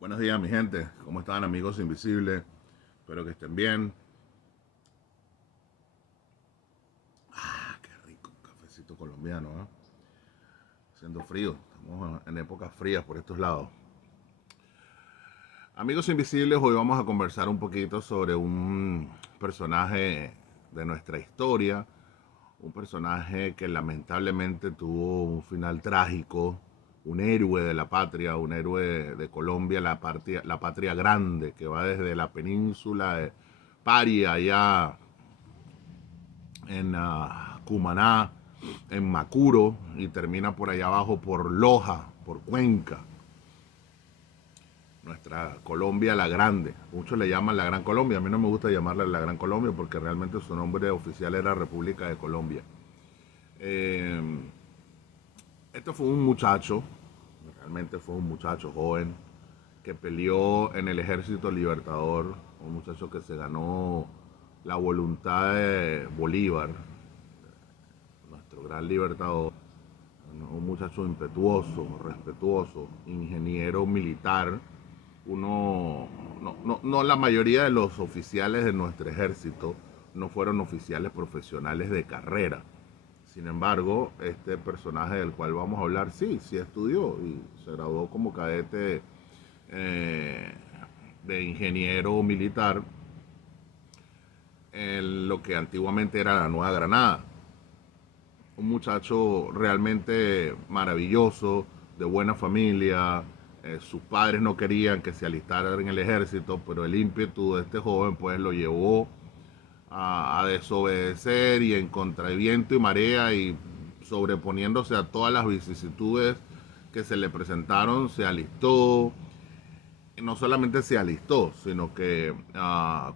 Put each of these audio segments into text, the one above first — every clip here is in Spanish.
Buenos días, mi gente. ¿Cómo están, amigos invisibles? Espero que estén bien. Qué rico, un cafecito colombiano, ¿eh? Haciendo frío. Estamos en épocas frías por estos lados. Amigos invisibles, hoy vamos a conversar un poquito sobre un personaje de nuestra historia. Un personaje que lamentablemente tuvo un final trágico. Un héroe de la patria, un héroe de Colombia, la patria grande, que va desde la península de Paria, allá en Cumaná, en Macuro, y termina por allá abajo por Loja, por Cuenca, nuestra Colombia la Grande. Muchos le llaman la Gran Colombia, a mí no me gusta llamarla la Gran Colombia porque realmente su nombre oficial era República de Colombia. Eh, Esto fue un muchacho, realmente fue un muchacho joven, que peleó en el Ejército Libertador, un muchacho que se ganó la voluntad de Bolívar, nuestro gran libertador, un muchacho impetuoso, respetuoso, ingeniero militar. No, la mayoría de los oficiales de nuestro ejército no fueron oficiales profesionales de carrera. Sin embargo, este personaje del cual vamos a hablar, sí estudió y se graduó como cadete eh, de ingeniero militar en lo que antiguamente era la Nueva Granada. Un muchacho realmente maravilloso, de buena familia. Sus padres no querían que se alistara en el ejército, pero el ímpetu de este joven pues lo llevó a desobedecer y en contra de viento y marea y sobreponiéndose a todas las vicisitudes que se le presentaron, se alistó. No solamente se alistó, sino que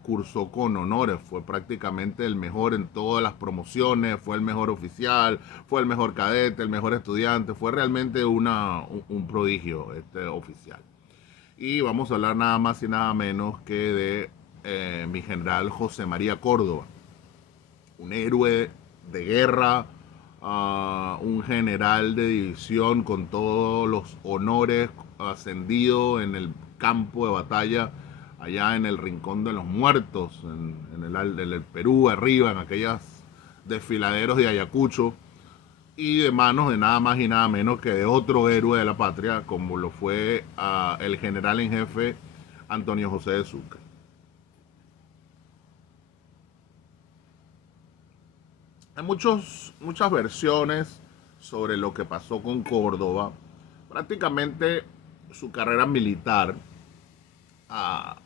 cursó con honores, fue prácticamente el mejor en todas las promociones, fue el mejor oficial, fue el mejor cadete, el mejor estudiante, fue realmente un prodigio este oficial. Y vamos a hablar nada más y nada menos que de mi general José María Córdoba, un héroe de guerra, un general de división con todos los honores, ascendido en el campo de batalla, allá en el Rincón de los Muertos, en el Perú, arriba, en aquellas desfiladeros de Ayacucho, y de manos de nada más y nada menos que de otro héroe de la patria, como lo fue el general en jefe Antonio José de Sucre. Hay muchas versiones sobre lo que pasó con Córdoba. Prácticamente su carrera militar, ah,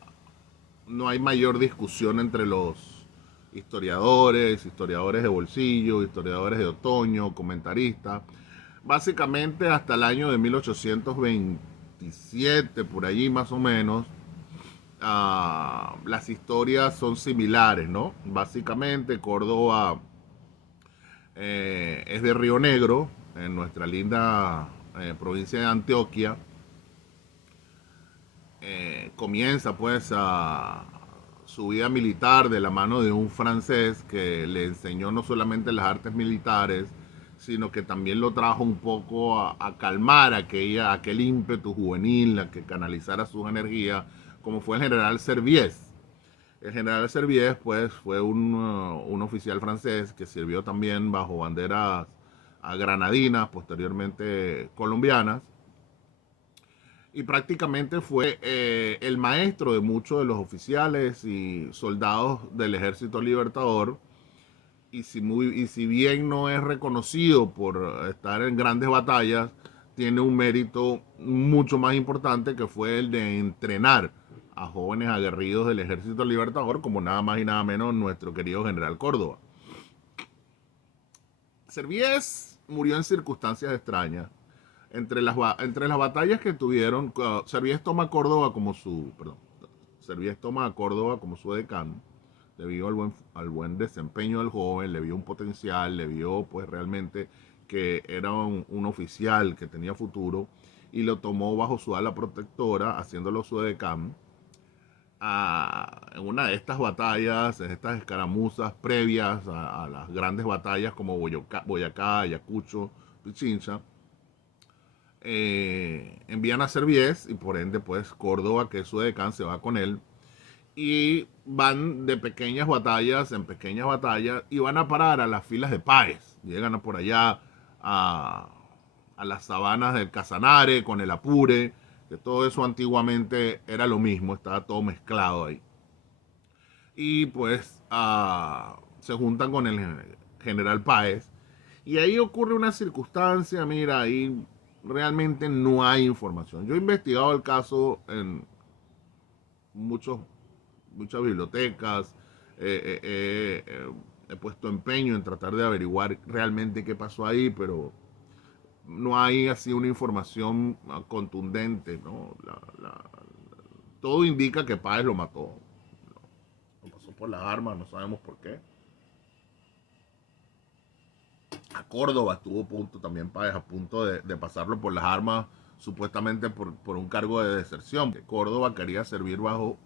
no hay mayor discusión entre los historiadores de bolsillo, historiadores de otoño, comentaristas. Básicamente hasta el año de 1827, por allí más o menos, las historias son similares, ¿no? Básicamente Córdoba es de Río Negro, en nuestra linda provincia de Antioquia. Comienza pues su vida militar de la mano de un francés que le enseñó no solamente las artes militares, sino que también lo trajo un poco a calmar aquel ímpetu juvenil, a que canalizara sus energías, como fue el general Serviés. El general Serviés pues, fue un oficial francés que sirvió también bajo banderas granadinas, posteriormente colombianas, y prácticamente fue el maestro de muchos de los oficiales y soldados del Ejército Libertador. Y si bien no es reconocido por estar en grandes batallas, tiene un mérito mucho más importante, que fue el de entrenar a jóvenes aguerridos del Ejército Libertador, como nada más y nada menos nuestro querido general Córdoba. Serviés murió en circunstancias extrañas. Entre las batallas que tuvieron, Serviés toma Córdoba como su, perdón, Serviés toma a Córdoba como su decano, debido al buen desempeño del joven, le vio un potencial, le vio pues realmente que era un oficial que tenía futuro, y lo tomó bajo su ala protectora, haciéndolo su decano. En una de estas batallas, en estas escaramuzas previas a las grandes batallas como Boyacá, Ayacucho, Pichincha, envían a Serviés y por ende pues Córdoba, que es su decán, se va con él y van de pequeñas batallas en pequeñas batallas y van a parar a las filas de Páez. Llegan a por allá a, a las sabanas del Casanare con el Apure, que todo eso antiguamente era lo mismo, estaba todo mezclado ahí. Y pues se juntan con el general Páez. Y ahí ocurre una circunstancia, mira, ahí realmente no hay información. Yo he investigado el caso en muchos, muchas bibliotecas, he puesto empeño en tratar de averiguar realmente qué pasó ahí, pero no hay así una información contundente, ¿no? Todo indica que Páez lo mató. Lo pasó por las armas, no sabemos por qué. A Córdoba estuvo a punto también Páez, a punto de pasarlo por las armas, supuestamente por un cargo de deserción. Córdoba quería servir bajo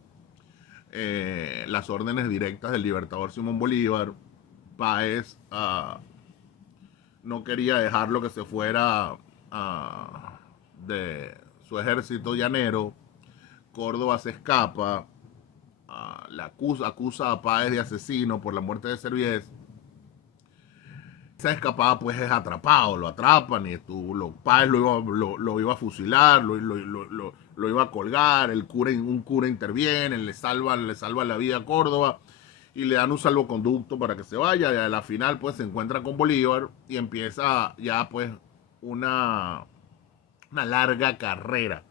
las órdenes directas del libertador Simón Bolívar. Páez no quería dejarlo que se fuera de su ejército llanero. Córdoba se escapa, acusa a Páez de asesino por la muerte de Serviés. Esa escapada pues es atrapado, lo atrapan y Páez lo iba a fusilar, lo iba a colgar, un cura interviene, le salva la vida a Córdoba y le dan un salvoconducto para que se vaya y a la final pues se encuentra con Bolívar y empieza ya pues una, una larga carrera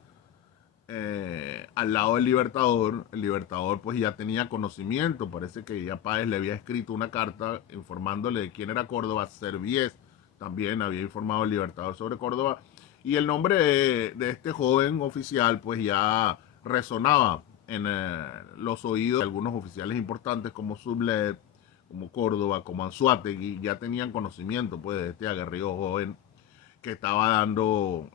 al lado del Libertador. El Libertador pues ya tenía conocimiento, parece que ya Páez le había escrito una carta informándole de quién era Córdoba. Serviés también había informado al Libertador sobre Córdoba y el nombre de este joven oficial pues ya resonaba en los oídos de algunos oficiales importantes como Sublet, como Córdoba, como Anzuategui. Ya tenían conocimiento pues de este aguerrido joven que estaba dando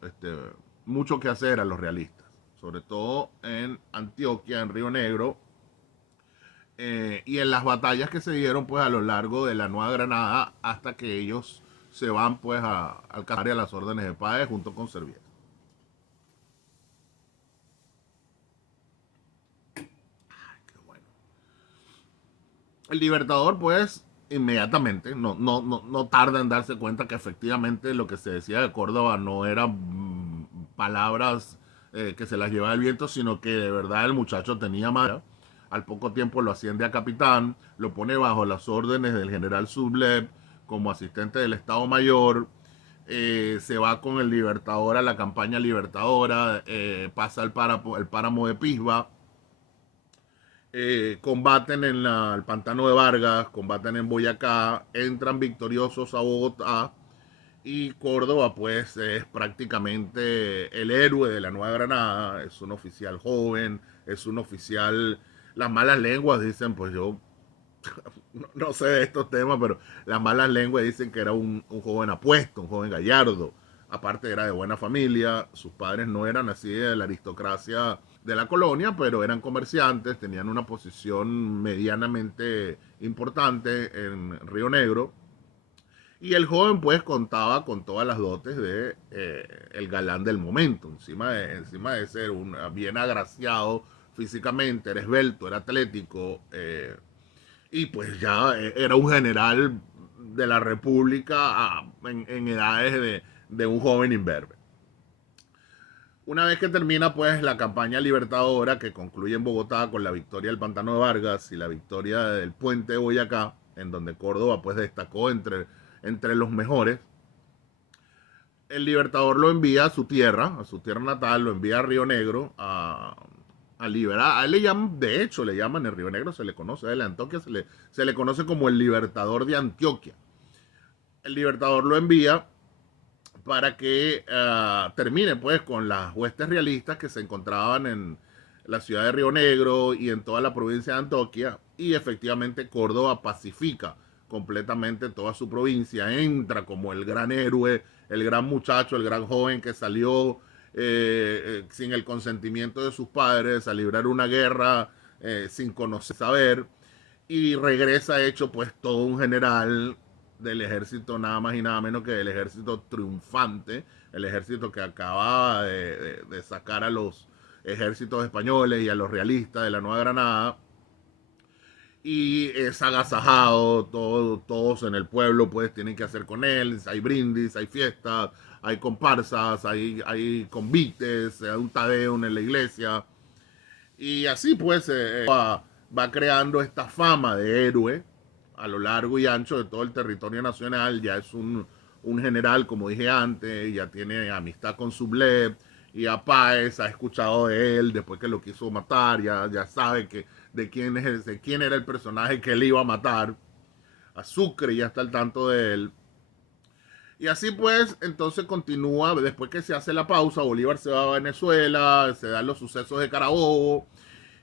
mucho que hacer a los realistas, sobre todo en Antioquia, en Río Negro, y en las batallas que se dieron pues a lo largo de la Nueva Granada hasta que ellos se van pues a alcanzar a las órdenes de Páez junto con Servién. Qué bueno. El Libertador pues inmediatamente no tarda en darse cuenta que efectivamente lo que se decía de Córdoba no eran palabras que se las llevaba el viento, sino que de verdad el muchacho tenía madera. Al poco tiempo lo asciende a capitán, lo pone bajo las órdenes del general Sublet como asistente del Estado Mayor. Se va con el Libertador a la campaña libertadora, pasa el páramo de Pisba, combaten en el pantano de Vargas, combaten en Boyacá, entran victoriosos a Bogotá y Córdoba pues es prácticamente el héroe de la Nueva Granada, es un oficial joven, es un oficial, las malas lenguas dicen, pues yo no sé de estos temas, pero las malas lenguas dicen que era un joven apuesto, un joven gallardo. Aparte era de buena familia, sus padres no eran así de la aristocracia de la colonia, pero eran comerciantes, tenían una posición medianamente importante en Río Negro. Y el joven pues contaba con todas las dotes de el galán del momento, encima de ser un bien agraciado físicamente, era esbelto, era atlético, y pues ya era un general de la República en edades de un joven imberbe. Una vez que termina pues la campaña libertadora que concluye en Bogotá con la victoria del Pantano de Vargas y la victoria del Puente de Boyacá, en donde Córdoba pues destacó entre los mejores, el Libertador lo envía a su tierra natal, lo envía a Río Negro a liberar. A él le llaman, de hecho, le llaman en Río Negro, se le conoce, de la Antioquia se le conoce como el Libertador de Antioquia. El Libertador lo envía para que termine pues con las huestes realistas que se encontraban en la ciudad de Río Negro y en toda la provincia de Antioquia, y efectivamente Córdoba pacifica completamente toda su provincia, entra como el gran héroe, el gran muchacho, el gran joven que salió sin el consentimiento de sus padres a librar una guerra sin conocer, saber, y regresa hecho pues todo un general del ejército, nada más y nada menos que del ejército triunfante, el ejército que acababa de sacar a los ejércitos españoles y a los realistas de la Nueva Granada. Y es agasajado, todos en el pueblo pues tienen que hacer con él, hay brindis, hay fiestas, hay comparsas, hay convites, hay un tadeo en la iglesia. Y así pues va creando esta fama de héroe a lo largo y ancho de todo el territorio nacional. Ya es un general, como dije antes, ya tiene amistad con Sublet, y a Páez ha escuchado de él después que lo quiso matar, ya sabe que de quién era el personaje que él iba a matar. A Sucre ya está al tanto de él. Y así pues, entonces continúa, después que se hace la pausa, Bolívar se va a Venezuela, se dan los sucesos de Carabobo,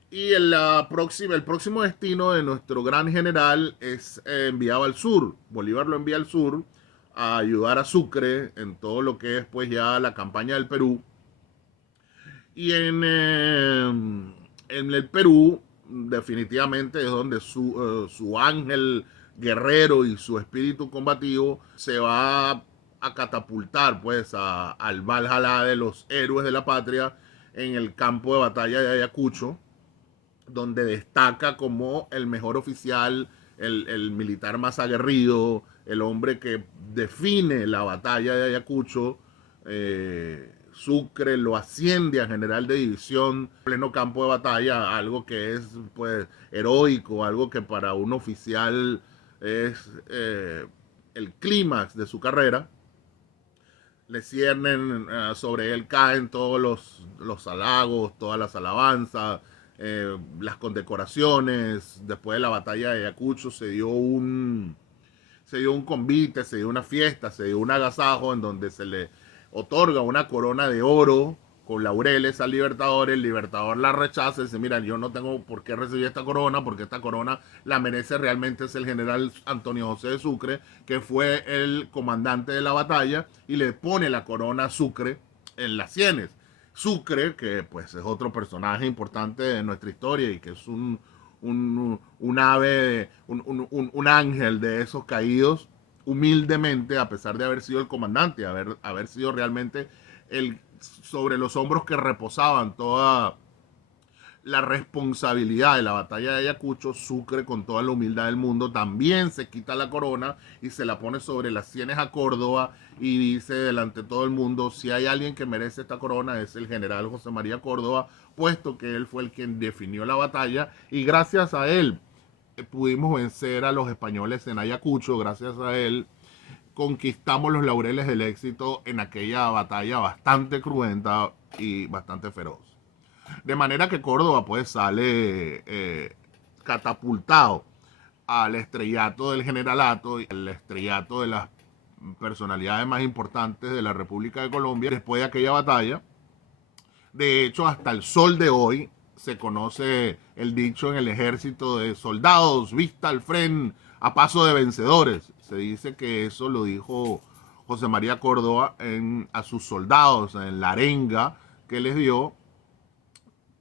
y el próximo destino de nuestro gran general es enviado al sur. Bolívar lo envía al sur a ayudar a Sucre en todo lo que es pues ya la campaña del Perú. Y en el Perú definitivamente es donde su ángel guerrero y su espíritu combativo se va a catapultar pues al Valhalla de los héroes de la patria en el campo de batalla de Ayacucho, donde destaca como el mejor oficial, el militar más aguerrido, el hombre que define la batalla de Ayacucho. Sucre lo asciende a general de división en pleno campo de batalla, algo que es pues heroico, algo que para un oficial es el clímax de su carrera. Le ciernen, sobre él caen todos los halagos, todas las alabanzas, las condecoraciones. Después de la batalla de Ayacucho se dio un convite, se dio una fiesta, se dio un agasajo en donde se le otorga una corona de oro con laureles al Libertador. El Libertador la rechaza y dice, mira, yo no tengo por qué recibir esta corona, porque esta corona la merece realmente es el general Antonio José de Sucre, que fue el comandante de la batalla, y le pone la corona a Sucre en las sienes. Sucre, que pues es otro personaje importante de nuestra historia y que es un ave, un ángel de esos caídos, humildemente, a pesar de haber sido el comandante, haber sido realmente sobre los hombros que reposaban toda la responsabilidad de la batalla de Ayacucho. Sucre, con toda la humildad del mundo, también se quita la corona y se la pone sobre las sienes a Córdoba y dice delante de todo el mundo, si hay alguien que merece esta corona es el general José María Córdoba, puesto que él fue el quien definió la batalla y gracias a él pudimos vencer a los españoles en Ayacucho. Gracias a él conquistamos los laureles del éxito en aquella batalla bastante cruenta y bastante feroz. De manera que Córdoba pues sale catapultado al estrellato del generalato y al estrellato de las personalidades más importantes de la República de Colombia después de aquella batalla. De hecho, hasta el sol de hoy se conoce el dicho en el ejército de soldados, vista al frente, a paso de vencedores. Se dice que eso lo dijo José María Córdoba a sus soldados en la arenga que les dio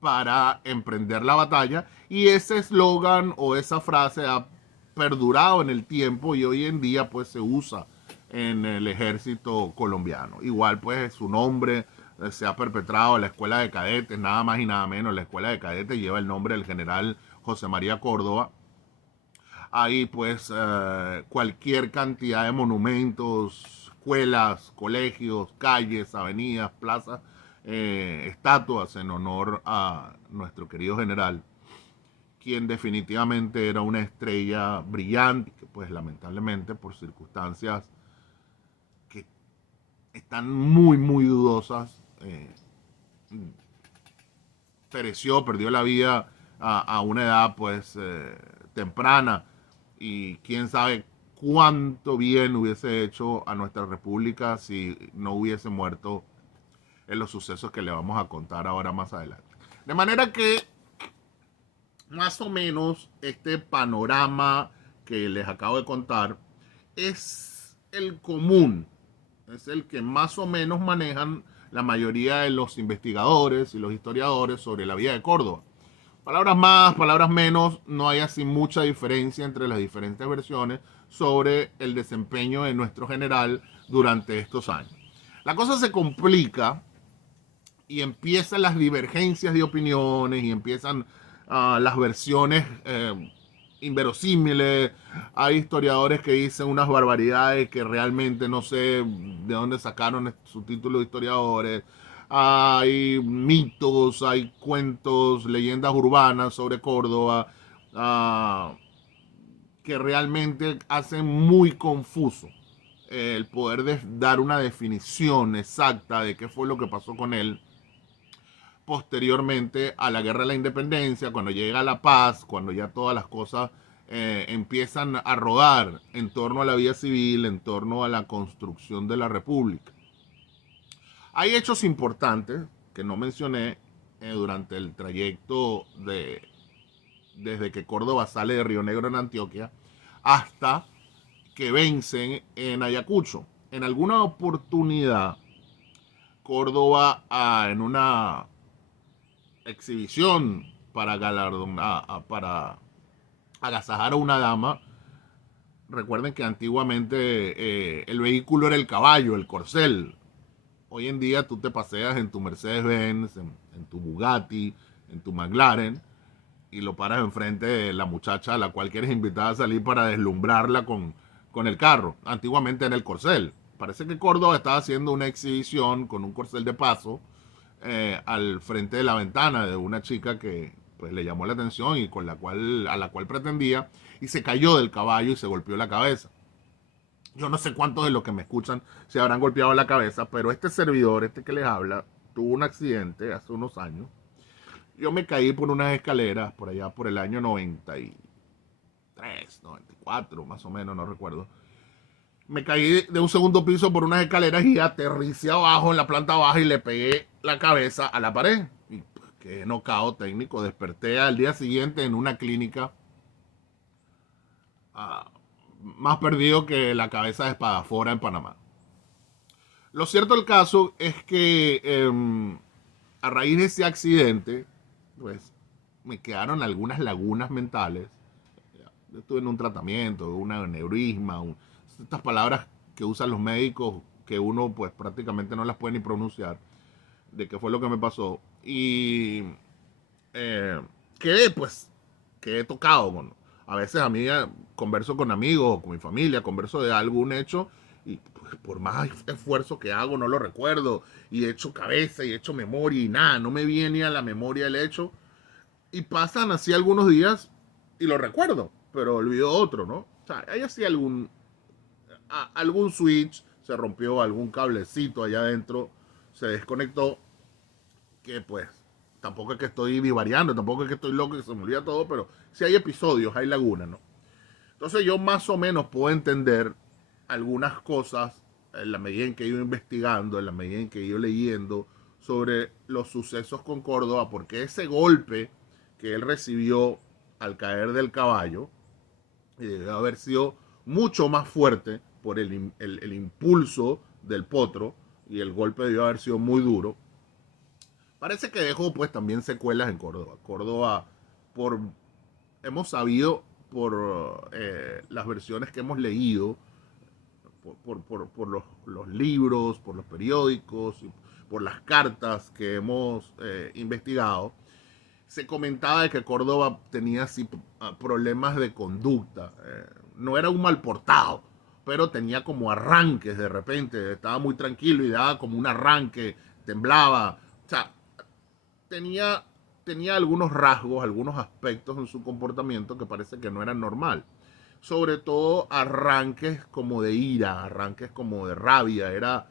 para emprender la batalla, y ese eslogan o esa frase ha perdurado en el tiempo y hoy en día pues se usa en el ejército colombiano. Igual pues su nombre se ha perpetrado en la escuela de cadetes, nada más y nada menos. La escuela de cadetes lleva el nombre del general José María Córdoba. Hay pues cualquier cantidad de monumentos, escuelas, colegios, calles, avenidas, plazas, estatuas en honor a nuestro querido general, quien definitivamente era una estrella brillante, que pues lamentablemente por circunstancias que están muy dudosas, perdió la vida a una edad pues temprana, y quién sabe cuánto bien hubiese hecho a nuestra república si no hubiese muerto en los sucesos que le vamos a contar ahora más adelante. De manera que más o menos este panorama que les acabo de contar es el común, es el que más o menos manejan la mayoría de los investigadores y los historiadores sobre la vida de Córdoba. Palabras más, palabras menos, no hay así mucha diferencia entre las diferentes versiones, sobre el desempeño de nuestro general durante estos años. La cosa se complica y empiezan las divergencias de opiniones y empiezan las versiones inverosímiles. Hay historiadores que dicen unas barbaridades que realmente no sé de dónde sacaron su título de historiadores. Hay mitos, hay cuentos, leyendas urbanas sobre Córdoba que realmente hacen muy confuso el poder dar una definición exacta de qué fue lo que pasó con él posteriormente a la guerra de la independencia, cuando llega la paz, cuando ya todas las cosas empiezan a rodar en torno a la vida civil, en torno a la construcción de la república. Hay hechos importantes que no mencioné durante el trayecto desde que Córdoba sale de Río Negro en Antioquia hasta que vencen en Ayacucho. En alguna oportunidad, Córdoba en una exhibición para galardonar, para agasajar a una dama. Recuerden que antiguamente el vehículo era el caballo, el corcel. Hoy en día tú te paseas en tu Mercedes-Benz, en tu Bugatti, en tu McLaren y lo paras enfrente de la muchacha a la cual quieres invitar a salir para deslumbrarla con el carro. Antiguamente era el corcel. Parece que Córdoba estaba haciendo una exhibición con un corcel de paso al frente de la ventana de una chica que pues le llamó la atención y a la cual pretendía, y se cayó del caballo y se golpeó la cabeza. Yo no sé cuántos de los que me escuchan se habrán golpeado la cabeza, pero este servidor, este que les habla, tuvo un accidente hace unos años. Yo me caí por unas escaleras por allá por el año 93, 94, más o menos, no recuerdo. Me caí de un segundo piso por unas escaleras y aterricé abajo en la planta baja y le pegué la cabeza a la pared. Y pues, qué nocao técnico. Desperté al día siguiente en una clínica ah, más perdido que la cabeza de Espadafora en Panamá. Lo cierto del caso es que a raíz de ese accidente, pues me quedaron algunas lagunas mentales. Yo estuve en un tratamiento, un aneurisma, estas palabras que usan los médicos que uno pues prácticamente no las puede ni pronunciar, de qué fue lo que me pasó. Y eh, quedé pues, quedé tocado. Bueno, a veces a mí converso con amigos, con mi familia, converso de algún hecho y pues, por más esfuerzo que hago no lo recuerdo y he hecho cabeza y he hecho memoria y nada, no me viene a la memoria el hecho y pasan así algunos días y lo recuerdo, pero olvido otro, ¿no? O sea, hay así algún switch, se rompió algún cablecito allá adentro, se desconectó, que pues tampoco es que estoy divariando, tampoco es que estoy loco y se me olvida todo, pero si hay episodios, hay lagunas, ¿no? Entonces yo más o menos puedo entender algunas cosas en la medida en que he ido investigando, en la medida en que he ido leyendo sobre los sucesos con Córdoba, porque ese golpe que él recibió al caer del caballo debe haber sido mucho más fuerte por el impulso del potro y el golpe debió haber sido muy duro. Parece que dejó pues también secuelas en Córdoba. Córdoba, por hemos sabido por las versiones que hemos leído, por los libros, por los periódicos, por las cartas que hemos investigado, se comentaba de que Córdoba tenía así problemas de conducta. No era un mal portado, pero tenía como arranques de repente. Estaba muy tranquilo y daba como un arranque, temblaba. O sea, tenía, tenía algunos rasgos, algunos aspectos en su comportamiento que parece que no eran normal. Sobre todo arranques como de ira, arranques como de rabia.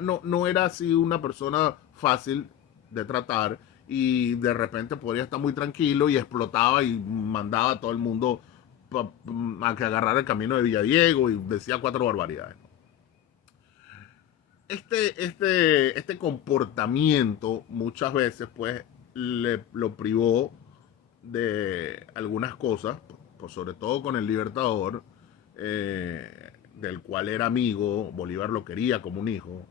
No era así una persona fácil de tratar y de repente podría estar muy tranquilo y explotaba y mandaba a todo el mundo a que agarrara el camino de Villadiego y decía cuatro barbaridades. Este comportamiento muchas veces pues lo privó de algunas cosas, pues sobre todo con el Libertador, del cual era amigo. Bolívar lo quería como un hijo,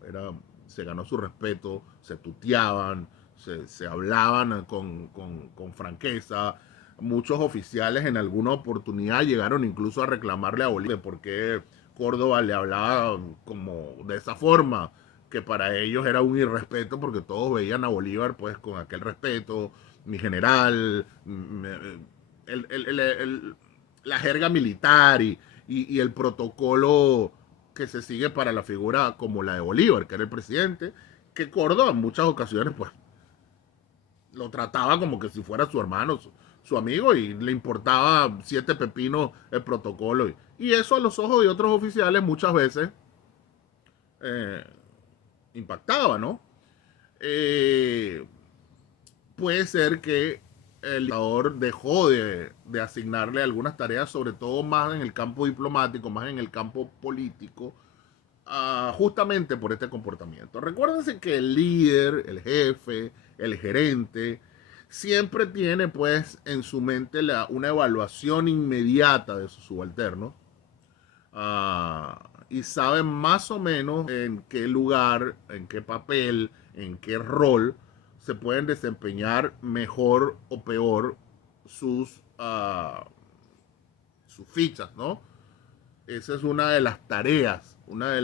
se ganó su respeto, se tuteaban, se hablaban con franqueza, muchos oficiales en alguna oportunidad llegaron incluso a reclamarle a Bolívar de por qué Córdoba le hablaba como de esa forma, que para ellos era un irrespeto porque todos veían a Bolívar pues con aquel respeto, mi general, la jerga militar y el protocolo que se sigue para la figura como la de Bolívar, que era el presidente, que Córdoba en muchas ocasiones pues lo trataba como que si fuera su hermano, su amigo, y le importaba 7 pepinos el protocolo. Y eso a los ojos de otros oficiales muchas veces eh, impactaba, ¿no? Eh, puede ser que el dictador dejó de asignarle algunas tareas, sobre todo más en el campo diplomático, más en el campo político, justamente por este comportamiento. Recuérdense que el líder, el jefe, el gerente, siempre tiene pues en su mente una evaluación inmediata de sus subalternos, y sabe más o menos en qué lugar, en qué papel, en qué rol se pueden desempeñar mejor o peor sus fichas, ¿no? Esa es una de las tareas, de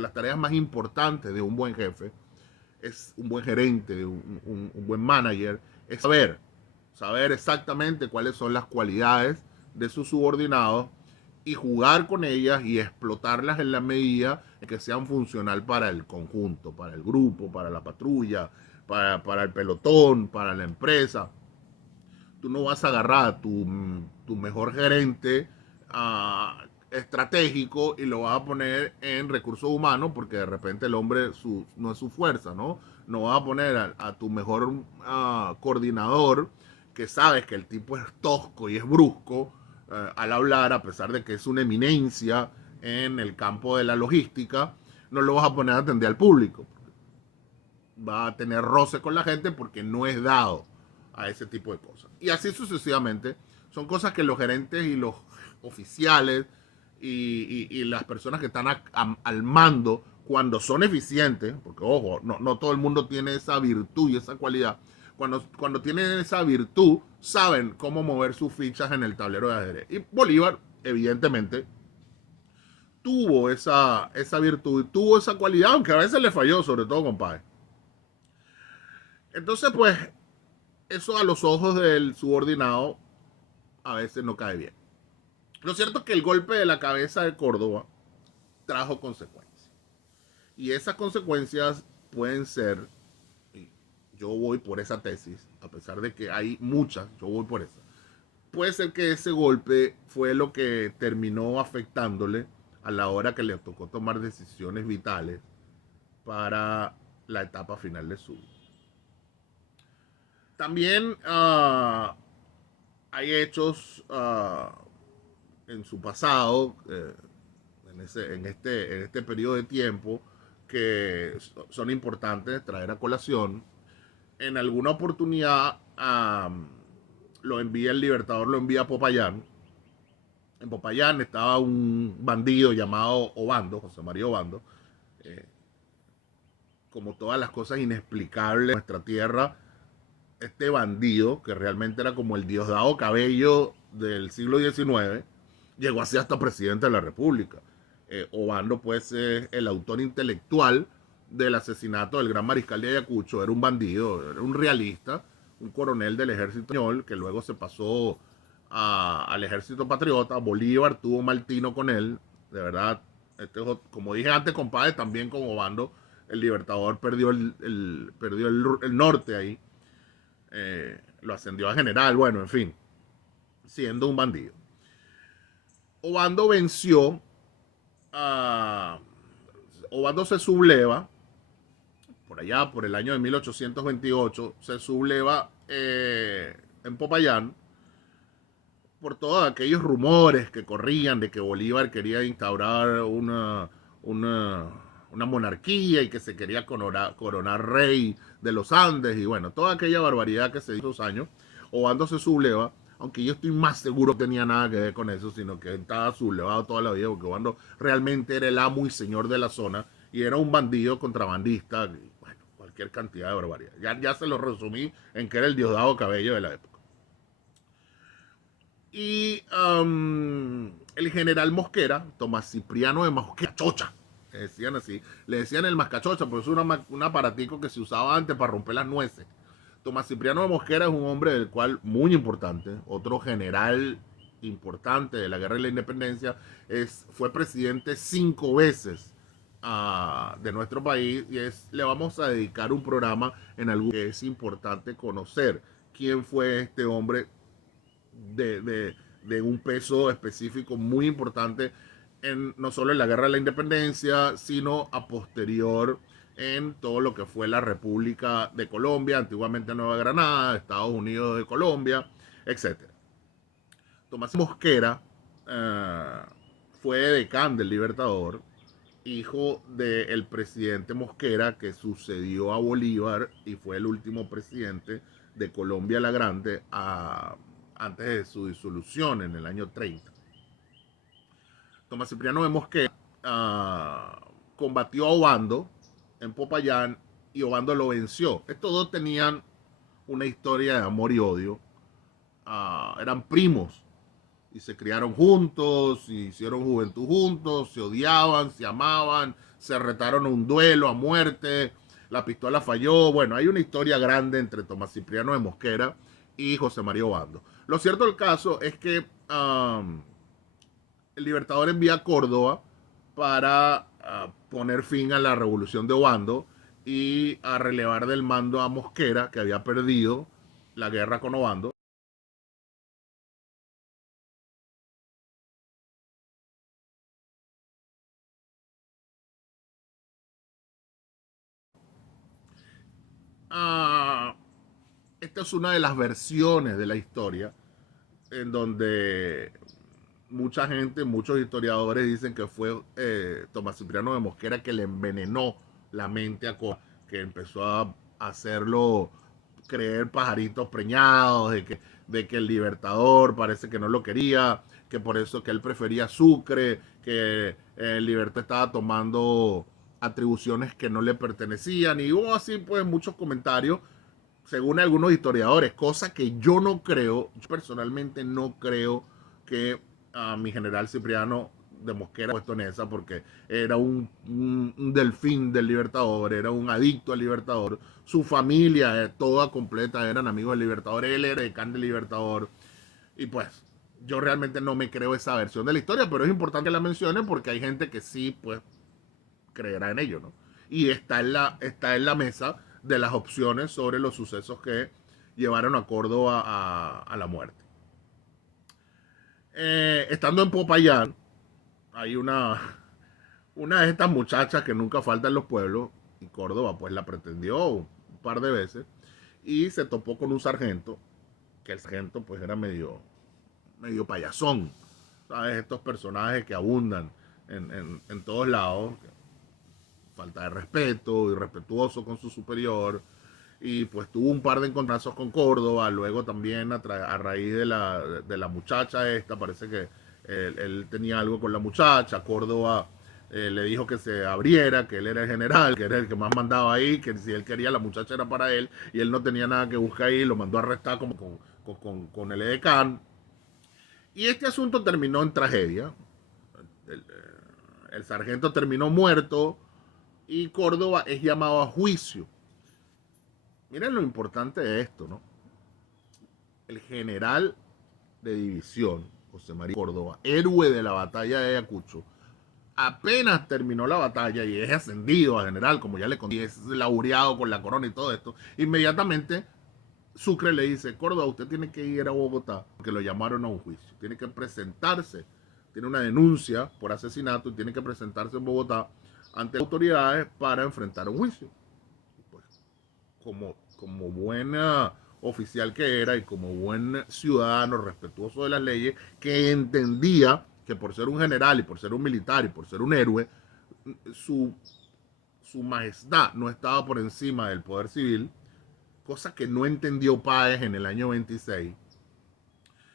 las tareas más importantes de un buen jefe, es un buen gerente, un buen manager, es saber exactamente cuáles son las cualidades de sus subordinados y jugar con ellas y explotarlas en la medida en que sean funcional para el conjunto, para el grupo, para la patrulla, para el pelotón, para la empresa. Tú no vas a agarrar a tu mejor gerente estratégico y lo vas a poner en recursos humanos porque de repente el hombre no es su fuerza, ¿no? No vas a poner a tu mejor coordinador, que sabes que el tipo es tosco y es brusco al hablar, a pesar de que es una eminencia en el campo de la logística, no lo vas a poner a atender al público. Va a tener roce con la gente porque no es dado a ese tipo de cosas. Y así sucesivamente. Son cosas que los gerentes y los oficiales y las personas que están al mando, cuando son eficientes, porque ojo, no todo el mundo tiene esa virtud y esa cualidad, cuando tienen esa virtud, saben cómo mover sus fichas en el tablero de ajedrez. Y Bolívar, evidentemente, tuvo esa virtud, tuvo esa cualidad, aunque a veces le falló, sobre todo, compadre. Entonces, pues, eso a los ojos del subordinado a veces no cae bien. Lo cierto es que el golpe de la cabeza de Córdoba trajo consecuencias. Y esas consecuencias pueden ser, y yo voy por esa tesis, a pesar de que hay muchas, yo voy por esa. Puede ser que ese golpe fue lo que terminó afectándole a la hora que le tocó tomar decisiones vitales para la etapa final de su vida. También hay hechos en su pasado, en este periodo de tiempo, que son importantes traer a colación. En alguna oportunidad el Libertador lo envía a Popayán. En Popayán estaba un bandido llamado Obando, José María Obando. Eh, como todas las cosas inexplicables de nuestra tierra, este bandido, que realmente era como el Diosdado Cabello del siglo XIX, llegó a ser hasta presidente de la República. Obando, pues, es el autor intelectual del asesinato del gran mariscal de Ayacucho. Era un bandido, era un realista, un coronel del ejército español que luego se pasó al ejército patriota. Bolívar tuvo mal tino con él, de verdad. Como dije antes, compadre, también con Obando, el Libertador perdió el norte ahí. Lo ascendió a general, bueno, en fin, siendo un bandido. Obando venció a... Obando se subleva, por allá, por el año de 1828, se subleva en Popayán por todos aquellos rumores que corrían de que Bolívar quería instaurar una, una monarquía y que se quería coronar rey de los Andes y bueno, toda aquella barbaridad que se hizo esos años. Obando se subleva, aunque yo estoy más seguro que tenía nada que ver con eso, sino que estaba sublevado toda la vida, porque Obando realmente era el amo y señor de la zona y era un bandido contrabandista, bueno, cualquier cantidad de barbaridad. Ya se lo resumí en que era el Diosdado Cabello de la época. Y el general Mosquera, Tomás Cipriano de Mosquera, Chocha, le decían así, le decían el mascachocha, pero es un aparatico que se usaba antes para romper las nueces. Tomás Cipriano de Mosquera es un hombre del cual muy importante, otro general importante de la Guerra de la Independencia, fue presidente 5 veces de nuestro país y le vamos a dedicar un programa en algo que es importante conocer quién fue este hombre de, de, de un peso específico muy importante no solo en la Guerra de la Independencia, sino a posterior en todo lo que fue la República de Colombia, antiguamente Nueva Granada, Estados Unidos de Colombia, etcétera. Tomás Mosquera uh, fue decán del Libertador, hijo del presidente Mosquera que sucedió a Bolívar y fue el último presidente de Colombia la Grande antes de su disolución en el año 30. Tomás Cipriano de Mosquera combatió a Obando en Popayán y Obando lo venció. Estos dos tenían una historia de amor y odio. Eran primos y se criaron juntos, hicieron juventud juntos, se odiaban, se amaban, se retaron a un duelo a muerte, la pistola falló. Bueno, hay una historia grande entre Tomás Cipriano de Mosquera y José María Obando. Lo cierto del caso es que el Libertador envía a Córdoba para poner fin a la revolución de Obando y a relevar del mando a Mosquera, que había perdido la guerra con Obando. Ah, esta es una de las versiones de la historia en donde mucha gente, muchos historiadores dicen que fue Tomás Cipriano de Mosquera que le envenenó la mente a Córdoba, que empezó a hacerlo creer pajaritos preñados, de que el Libertador parece que no lo quería, que por eso que él prefería Sucre, que el Libertador estaba tomando atribuciones que no le pertenecían, y hubo así pues muchos comentarios según algunos historiadores, cosa que yo no creo, yo personalmente no creo que mi general Cipriano de Mosquera puesto en esa, porque era un delfín del Libertador, era un adicto al Libertador, su familia toda completa eran amigos del Libertador, él era decán del Libertador, y pues yo realmente no me creo esa versión de la historia, pero es importante que la mencione porque hay gente que sí, pues, creerá en ello, ¿no? Y está en la mesa de las opciones sobre los sucesos que llevaron a Córdoba a la muerte. Estando en Popayán, hay una de estas muchachas que nunca falta en los pueblos, y Córdoba pues la pretendió un par de veces, y se topó con un sargento, que el sargento pues era medio payasón, ¿sabes? Estos personajes que abundan en todos lados, falta de respeto, irrespetuoso con su superior, y pues tuvo un par de encontrazos con Córdoba, luego también a raíz de la muchacha esta, parece que él tenía algo con la muchacha, Córdoba le dijo que se abriera, que él era el general, que era el que más mandaba ahí, que si él quería la muchacha era para él, y él no tenía nada que buscar ahí, lo mandó a arrestar como con el edecán, y este asunto terminó en tragedia, el, el sargento terminó muerto, y Córdoba es llamado a juicio. Miren lo importante de esto, ¿no? El general de división, José María Córdoba, héroe de la batalla de Ayacucho, apenas terminó la batalla y es ascendido a general, como ya le conté, es laureado con la corona y todo esto, inmediatamente Sucre le dice, Córdoba, usted tiene que ir a Bogotá, porque lo llamaron a un juicio, tiene que presentarse, tiene una denuncia por asesinato y tiene que presentarse en Bogotá ante autoridades para enfrentar un juicio. Pues, como buena oficial que era y como buen ciudadano respetuoso de las leyes, que entendía que por ser un general y por ser un militar y por ser un héroe, su, su majestad no estaba por encima del poder civil, cosa que no entendió Páez en el año 26,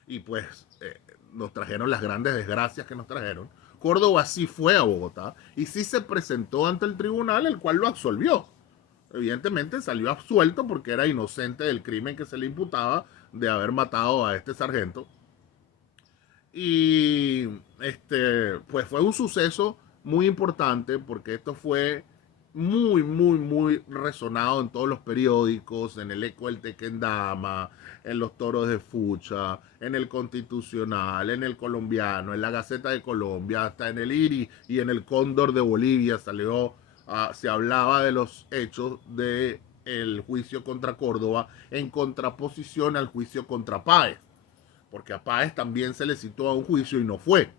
y pues nos trajeron las grandes desgracias que nos trajeron. Córdoba sí fue a Bogotá y sí se presentó ante el tribunal, el cual lo absolvió. Evidentemente salió absuelto porque era inocente del crimen que se le imputaba de haber matado a este sargento. Y pues fue un suceso muy importante porque esto fue muy resonado en todos los periódicos, en el Eco del Tequendama, en los Toros de Fucha, en el Constitucional, en el Colombiano, en la Gaceta de Colombia, hasta en el IRI y en el Cóndor de Bolivia salió, se hablaba de los hechos de el juicio contra Córdoba en contraposición al juicio contra Páez, porque a Páez también se le citó a un juicio y no fue.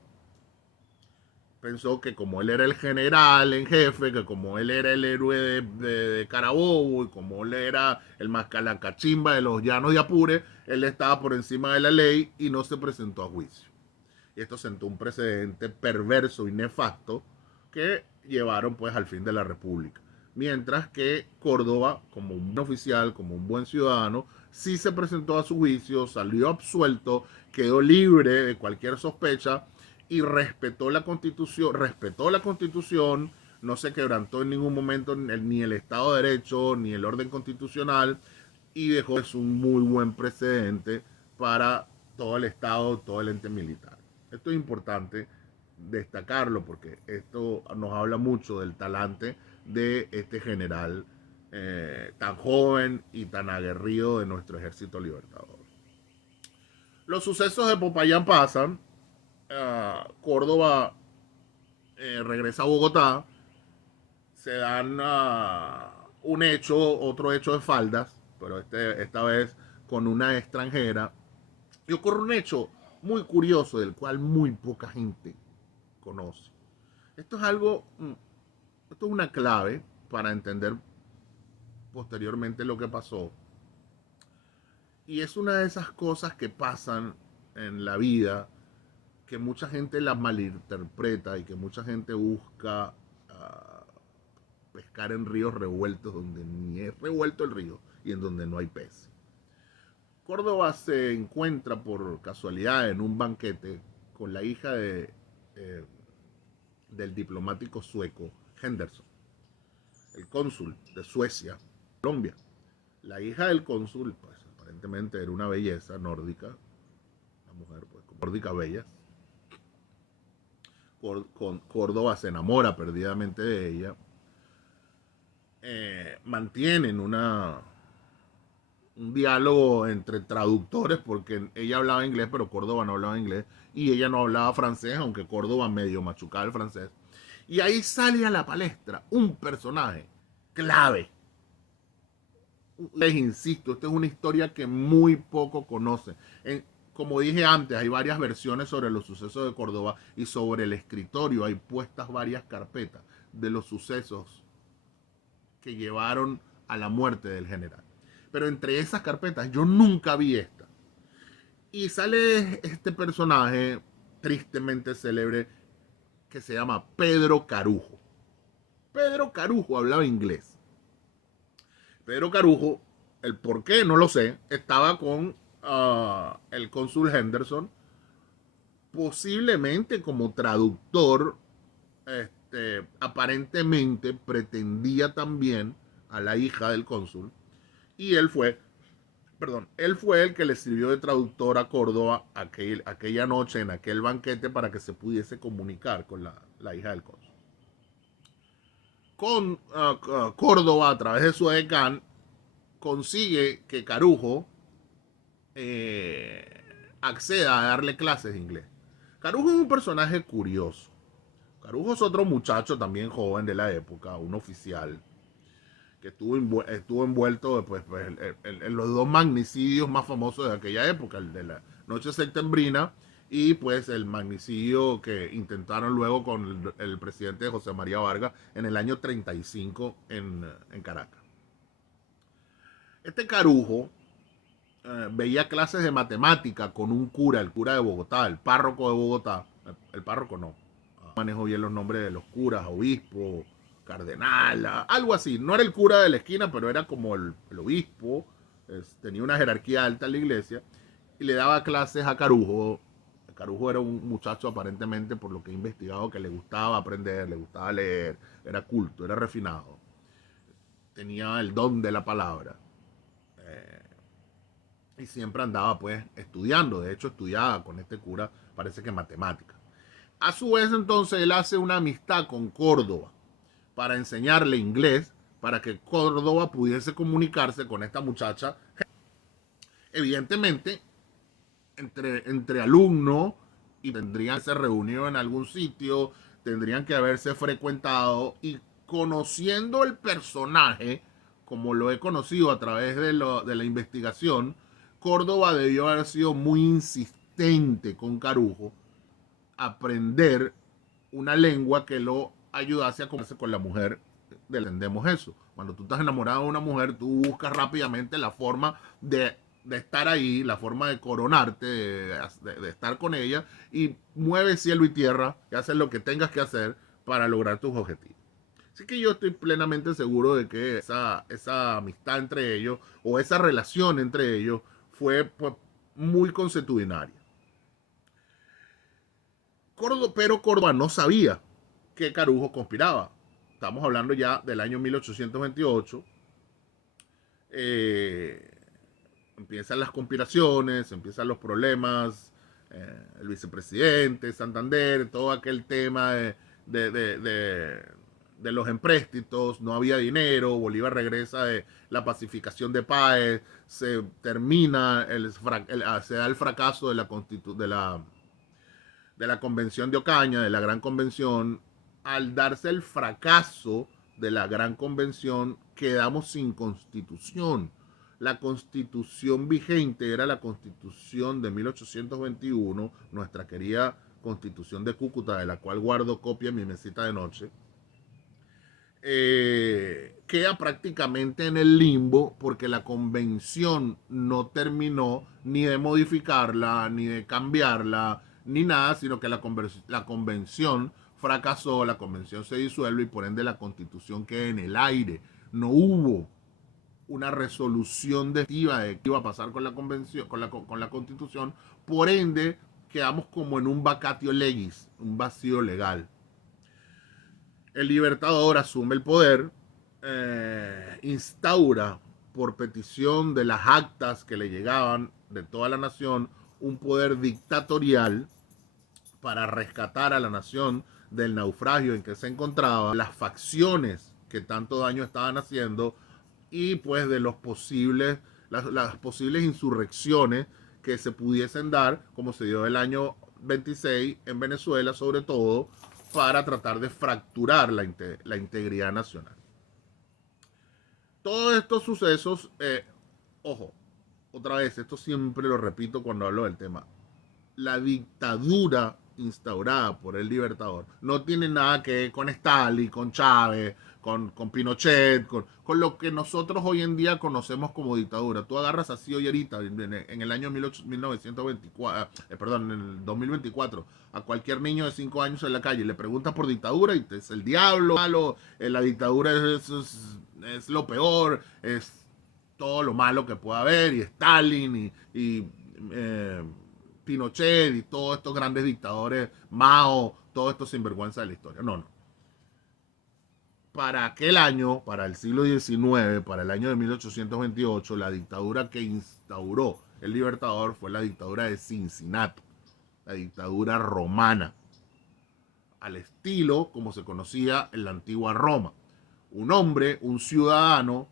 Pensó que como él era el general en jefe, que como él era el héroe de Carabobo y como él era el mascalacachimba de los llanos de Apure, él estaba por encima de la ley y no se presentó a juicio. Y esto sentó un precedente perverso y nefasto que llevaron pues al fin de la República. Mientras que Córdoba, como un oficial, como un buen ciudadano, sí se presentó a su juicio, salió absuelto, quedó libre de cualquier sospecha y respetó la constitución, no se quebrantó en ningún momento ni el Estado de Derecho, ni el orden constitucional, y dejó es un muy buen precedente para todo el Estado, todo el ente militar. Esto es importante destacarlo porque esto nos habla mucho del talante de este general tan joven y tan aguerrido de nuestro ejército libertador. Los sucesos de Popayán pasan, Córdoba regresa a Bogotá, se dan otro hecho de faldas, pero esta vez con una extranjera, y ocurre un hecho muy curioso del cual muy poca gente conoce. Esto es algo, esto es una clave para entender posteriormente lo que pasó. Y es una de esas cosas que pasan en la vida que mucha gente las malinterpreta y que mucha gente busca pescar en ríos revueltos donde ni es revuelto el río y en donde no hay pez. Córdoba se encuentra por casualidad en un banquete con la hija eh, del diplomático sueco Henderson, el cónsul de Suecia, Colombia. La hija del cónsul, pues aparentemente era una belleza nórdica, una mujer pues nórdica bella. Córdoba se enamora perdidamente de ella. Mantienen un diálogo entre traductores porque ella hablaba inglés pero Córdoba no hablaba inglés y ella no hablaba francés aunque Córdoba medio machucaba el francés. Y ahí sale a la palestra un personaje clave. Les insisto, esta es una historia que muy poco conocen. Como dije antes, hay varias versiones sobre los sucesos de Córdoba y sobre el escritorio hay puestas varias carpetas de los sucesos que llevaron a la muerte del general. Pero entre esas carpetas yo nunca vi esta. Y sale este personaje tristemente célebre que se llama Pedro Carujo. Pedro Carujo hablaba inglés. Pedro Carujo, el por qué no lo sé, estaba con el cónsul Henderson, posiblemente como traductor, aparentemente pretendía también a la hija del cónsul, y él fue el que le sirvió de traductor a Córdoba aquella noche en aquel banquete para que se pudiese comunicar con la hija del cónsul. Con Córdoba, a través de su decán, consigue que Carujo acceda a darle clases de inglés. Carujo es un personaje curioso. Carujo es otro muchacho también joven de la época, un oficial, que estuvo envuelto pues, en los dos magnicidios más famosos de aquella época, el de la Noche Septembrina y pues el magnicidio que intentaron luego con el presidente José María Vargas en el año 35 en Caracas. Este Carujo veía clases de matemática con un cura, el cura de Bogotá, el párroco de Bogotá, el párroco no, manejo bien los nombres de los curas, obispo, cardenal, algo así. No era el cura de la esquina, pero era como el obispo, tenía una jerarquía alta en la iglesia, y le daba clases a Carujo. Carujo era un muchacho aparentemente, por lo que he investigado, que le gustaba aprender, le gustaba leer, era culto, era refinado, tenía el don de la palabra. Y siempre andaba pues estudiando, de hecho estudiaba con este cura parece que matemáticas. A su vez, entonces, él hace una amistad con Córdoba para enseñarle inglés, para que Córdoba pudiese comunicarse con esta muchacha. Evidentemente, entre alumnos, y tendrían que ser reunidos en algún sitio, tendrían que haberse frecuentado, y conociendo el personaje, como lo he conocido a través de la investigación, Córdoba debió haber sido muy insistente con Carujo, aprender una lengua que lo ayudase a comunicarse con la mujer. Entendemos eso. Cuando tú estás enamorado de una mujer, tú buscas rápidamente la forma de estar ahí, la forma de coronarte, de estar con ella, y mueves cielo y tierra y haces lo que tengas que hacer para lograr tus objetivos. Así que yo estoy plenamente seguro de que esa amistad entre ellos, o esa relación entre ellos, fue pues, muy consuetudinaria. Pero Córdoba no sabía que Carujo conspiraba. Estamos hablando ya del año 1828. Empiezan las conspiraciones, empiezan los problemas, el vicepresidente, Santander, todo aquel tema de, de, de, de los empréstitos, no había dinero, Bolívar regresa de la pacificación de Páez, se termina, se da el fracaso de la convención de Ocaña, de la gran convención. Al darse el fracaso de la gran convención, quedamos sin constitución. La constitución vigente era la constitución de 1821, nuestra querida constitución de Cúcuta, de la cual guardo copia en mi mesita de noche. Queda prácticamente en el limbo porque la convención no terminó ni de modificarla, ni de cambiarla, ni nada, sino que la convención fracasó, la convención se disuelve y por ende la constitución queda en el aire. No hubo una resolución definitiva de qué iba a pasar con la convención, con la constitución, por ende quedamos como en un vacatio legis, un vacío legal. El Libertador asume el poder, instaura por petición de las actas que le llegaban de toda la nación un poder dictatorial para rescatar a la nación del naufragio en que se encontraba, las facciones que tanto daño estaban haciendo y pues de las posibles insurrecciones que se pudiesen dar, como se dio el año 26 en Venezuela sobre todo, para tratar de fracturar la integridad nacional. Todos estos sucesos, ojo, otra vez, esto siempre lo repito cuando hablo del tema, la dictadura instaurada por el Libertador no tiene nada que ver con Stalin, con Chávez, con Pinochet, con lo que nosotros hoy en día conocemos como dictadura. Tú agarras así hoy ahorita, en el año 1924, perdón, en el 2024, a cualquier niño de 5 años en la calle le preguntas por dictadura y es el diablo, malo, la dictadura es lo peor, es todo lo malo que pueda haber, y Stalin y Pinochet y todos estos grandes dictadores, Mao, todos estos sinvergüenzas de la historia. No, no. Para aquel año, para el siglo XIX, para el año de 1828, la dictadura que instauró el Libertador fue la dictadura de Cincinato, la dictadura romana, al estilo como se conocía en la antigua Roma. Un hombre, un ciudadano,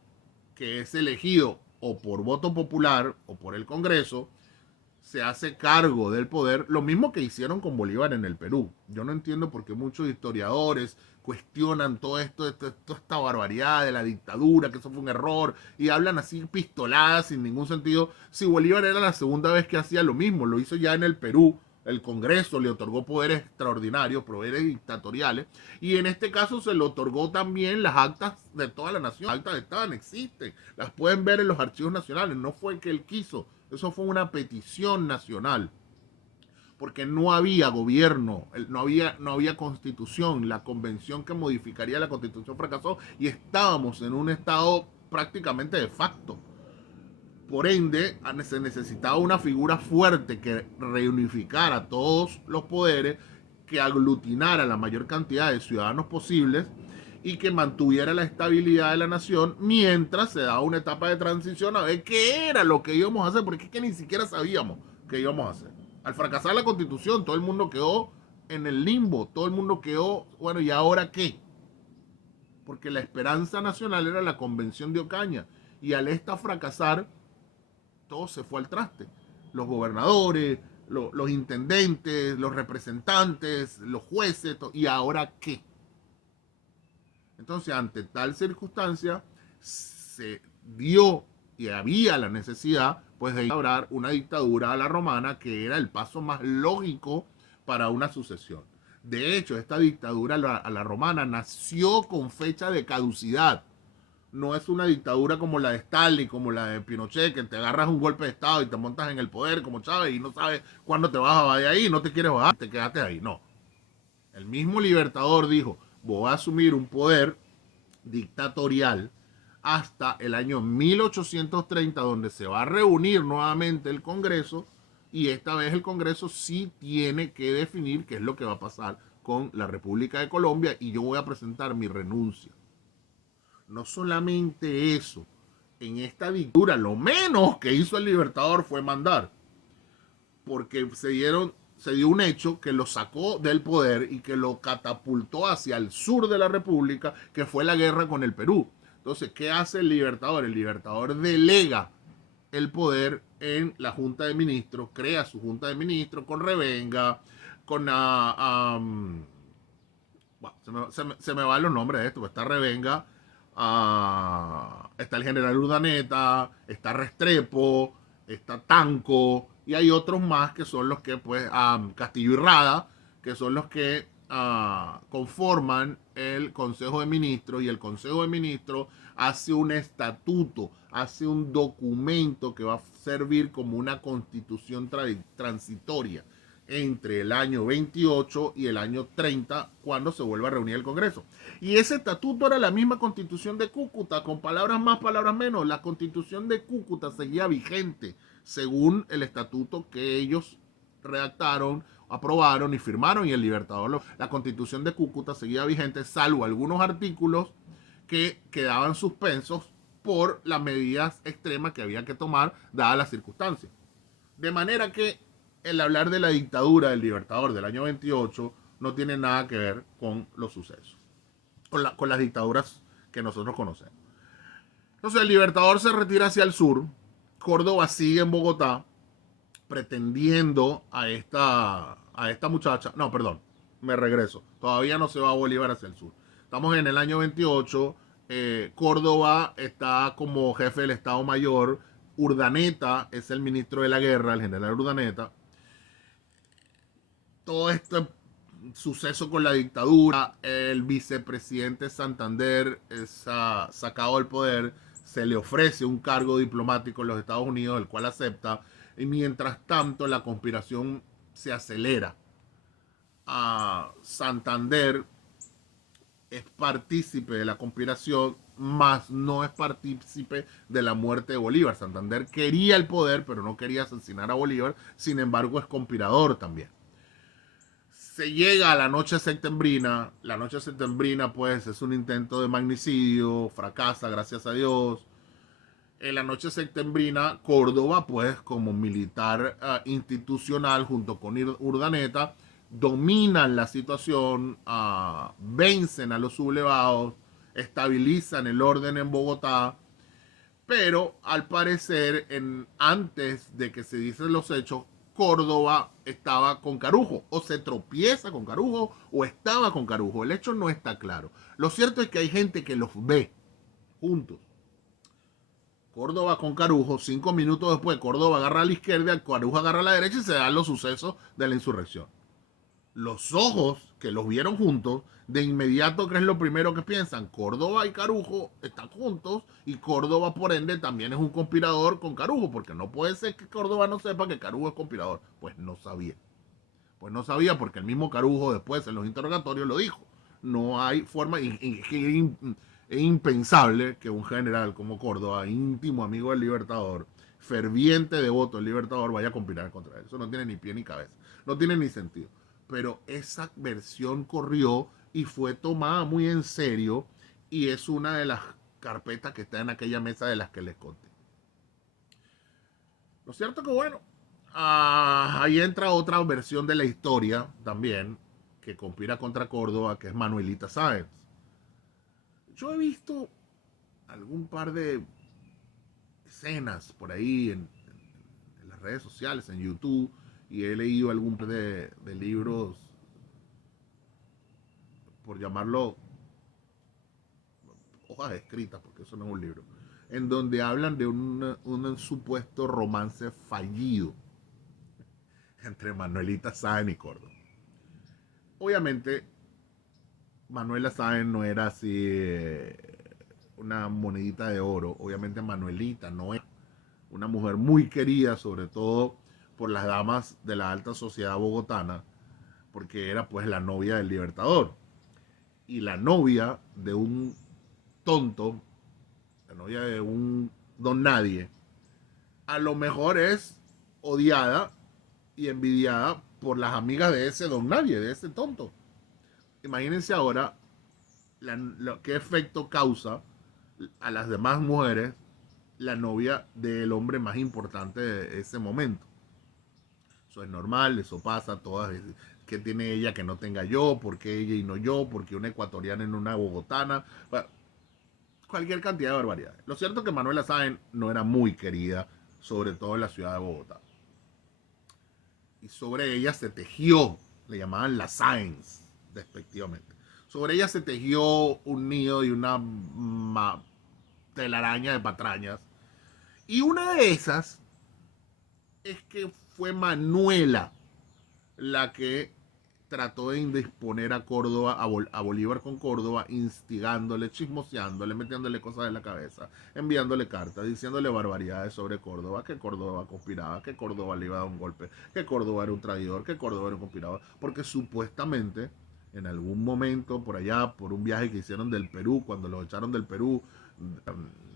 que es elegido o por voto popular o por el Congreso, se hace cargo del poder, lo mismo que hicieron con Bolívar en el Perú. Yo no entiendo por qué muchos historiadores cuestionan toda esta barbaridad de la dictadura, que eso fue un error, y hablan así pistoladas sin ningún sentido. Si Bolívar era la segunda vez que hacía lo mismo, lo hizo ya en el Perú, el Congreso le otorgó poderes extraordinarios, poderes dictatoriales, y en este caso se le otorgó también las actas de toda la nación. Las actas estaban, existen, las pueden ver en los archivos nacionales, no fue que él quiso, eso fue una petición nacional, porque no había gobierno, no había constitución, la convención que modificaría la constitución fracasó y estábamos en un estado prácticamente de facto. Por ende, se necesitaba una figura fuerte que reunificara todos los poderes, que aglutinara la mayor cantidad de ciudadanos posibles y que mantuviera la estabilidad de la nación mientras se daba una etapa de transición a ver qué era lo que íbamos a hacer, porque es que ni siquiera sabíamos qué íbamos a hacer. Al fracasar la Constitución, todo el mundo quedó en el limbo, todo el mundo quedó, bueno, ¿y ahora qué? Porque la esperanza nacional era la Convención de Ocaña, y al esta fracasar, todo se fue al traste. Los gobernadores, los intendentes, los representantes, los jueces, ¿y ahora qué? Entonces, ante tal circunstancia, se dio y había la necesidad pues de instaurar una dictadura a la romana, que era el paso más lógico para una sucesión. De hecho, esta dictadura a la romana nació con fecha de caducidad. No es una dictadura como la de Stalin, como la de Pinochet, que te agarras un golpe de estado y te montas en el poder como Chávez y no sabes cuándo te vas a bajar de ahí, no te quieres bajar, te quedaste ahí. No. El mismo Libertador dijo, voy a asumir un poder dictatorial hasta el año 1830, donde se va a reunir nuevamente el Congreso, y esta vez el Congreso sí tiene que definir qué es lo que va a pasar con la República de Colombia, y yo voy a presentar mi renuncia. No solamente eso, en esta dictadura lo menos que hizo el Libertador fue mandar, porque se dio un hecho que lo sacó del poder y que lo catapultó hacia el sur de la República, que fue la guerra con el Perú. Entonces, ¿qué hace el Libertador? El Libertador delega el poder en la Junta de Ministros, crea su Junta de Ministros con Revenga, con... bueno, se me van los nombres de esto, pues está Revenga, está el general Urdaneta, está Restrepo, está Tanco, y hay otros más que son los que, pues, Castillo y Rada, que son los que conforman el Consejo de Ministros, y el Consejo de Ministros hace un estatuto, hace un documento que va a servir como una constitución transitoria entre el año 28 y el año 30, cuando se vuelva a reunir el Congreso. Y ese estatuto era la misma Constitución de Cúcuta, con palabras más, palabras menos. La Constitución de Cúcuta seguía vigente según el estatuto que ellos redactaron, aprobaron y firmaron, y el Libertador. La Constitución de Cúcuta seguía vigente, salvo algunos artículos que quedaban suspensos por las medidas extremas que había que tomar dadas las circunstancias. De manera que el hablar de la dictadura del Libertador del año 28 no tiene nada que ver con los sucesos, con las dictaduras que nosotros conocemos. Entonces el Libertador se retira hacia el sur, Córdoba sigue en Bogotá, pretendiendo a esta muchacha, no, perdón, me regreso, todavía no se va a Bolívar hacia el sur. Estamos en el año 28, Córdoba está como jefe del Estado Mayor, Urdaneta es el ministro de la guerra, el general Urdaneta. Todo este suceso con la dictadura, el vicepresidente Santander es sacado del poder, se le ofrece un cargo diplomático en los Estados Unidos, el cual acepta, y mientras tanto la conspiración se acelera. Santander es partícipe de la conspiración, más no es partícipe de la muerte de Bolívar. Santander quería el poder, pero no quería asesinar a Bolívar, sin embargo es conspirador también. Se llega a la noche septembrina. La noche septembrina, pues, es un intento de magnicidio, fracasa, gracias a Dios. En la noche septembrina, Córdoba, pues, como militar institucional, junto con Urdaneta, dominan la situación, vencen a los sublevados, estabilizan el orden en Bogotá, pero al parecer, antes de que se dicen los hechos, Córdoba estaba con Carujo, o se tropieza con Carujo, o estaba con Carujo. El hecho no está claro. Lo cierto es que hay gente que los ve juntos. Córdoba con Carujo, 5 minutos después, Córdoba agarra a la izquierda, Carujo agarra a la derecha, y se dan los sucesos de la insurrección. Los ojos que los vieron juntos, de inmediato, ¿qué es lo primero que piensan? Córdoba y Carujo están juntos, y Córdoba, por ende, también es un conspirador con Carujo, porque no puede ser que Córdoba no sepa que Carujo es conspirador. Pues no sabía. Pues no sabía, porque el mismo Carujo después en los interrogatorios lo dijo. No hay forma, es impensable que un general como Córdoba, íntimo amigo del Libertador, ferviente devoto del Libertador, vaya a conspirar contra él. Eso no tiene ni pie ni cabeza. No tiene ni sentido. Pero esa versión corrió y fue tomada muy en serio, y es una de las carpetas que está en aquella mesa de las que les conté. Lo cierto que, bueno, Ahí entra otra versión de la historia también que conspira contra Córdoba, que es Manuelita Sáenz. Yo he visto algún par de escenas por ahí en las redes sociales, en YouTube, y he leído algún par de libros, por llamarlo hojas escritas, porque eso no es un libro, en donde hablan de un supuesto romance fallido entre Manuelita Sáenz y Córdoba. Obviamente, Manuela Sáenz no era así una monedita de oro. Obviamente Manuelita no era una mujer muy querida, sobre todo por las damas de la alta sociedad bogotana, porque era pues la novia del Libertador. Y la novia de un tonto, la novia de un don nadie, a lo mejor es odiada y envidiada por las amigas de ese don nadie, de ese tonto. Imagínense ahora qué efecto causa a las demás mujeres la novia del hombre más importante de ese momento. Eso es normal, eso pasa, todas. ¿Qué tiene ella que no tenga yo? ¿Por qué ella y no yo? ¿Por qué una ecuatoriana en una bogotana? Bueno, cualquier cantidad de barbaridades. Lo cierto es que Manuela Sáenz no era muy querida, sobre todo en la ciudad de Bogotá. Y sobre ella se tejió, le llamaban la Sáenz, despectivamente. Sobre ella se tejió un nido y una telaraña de patrañas. Y una de esas es que fue Manuela la que trató de indisponer a Córdoba, a Bolívar con Córdoba, instigándole, chismoseándole, metiéndole cosas en la cabeza, enviándole cartas, diciéndole barbaridades sobre Córdoba, que Córdoba conspiraba, que Córdoba le iba a dar un golpe, que Córdoba era un traidor, que Córdoba era un conspirador, porque supuestamente en algún momento por allá, por un viaje que hicieron del Perú, cuando los echaron del Perú,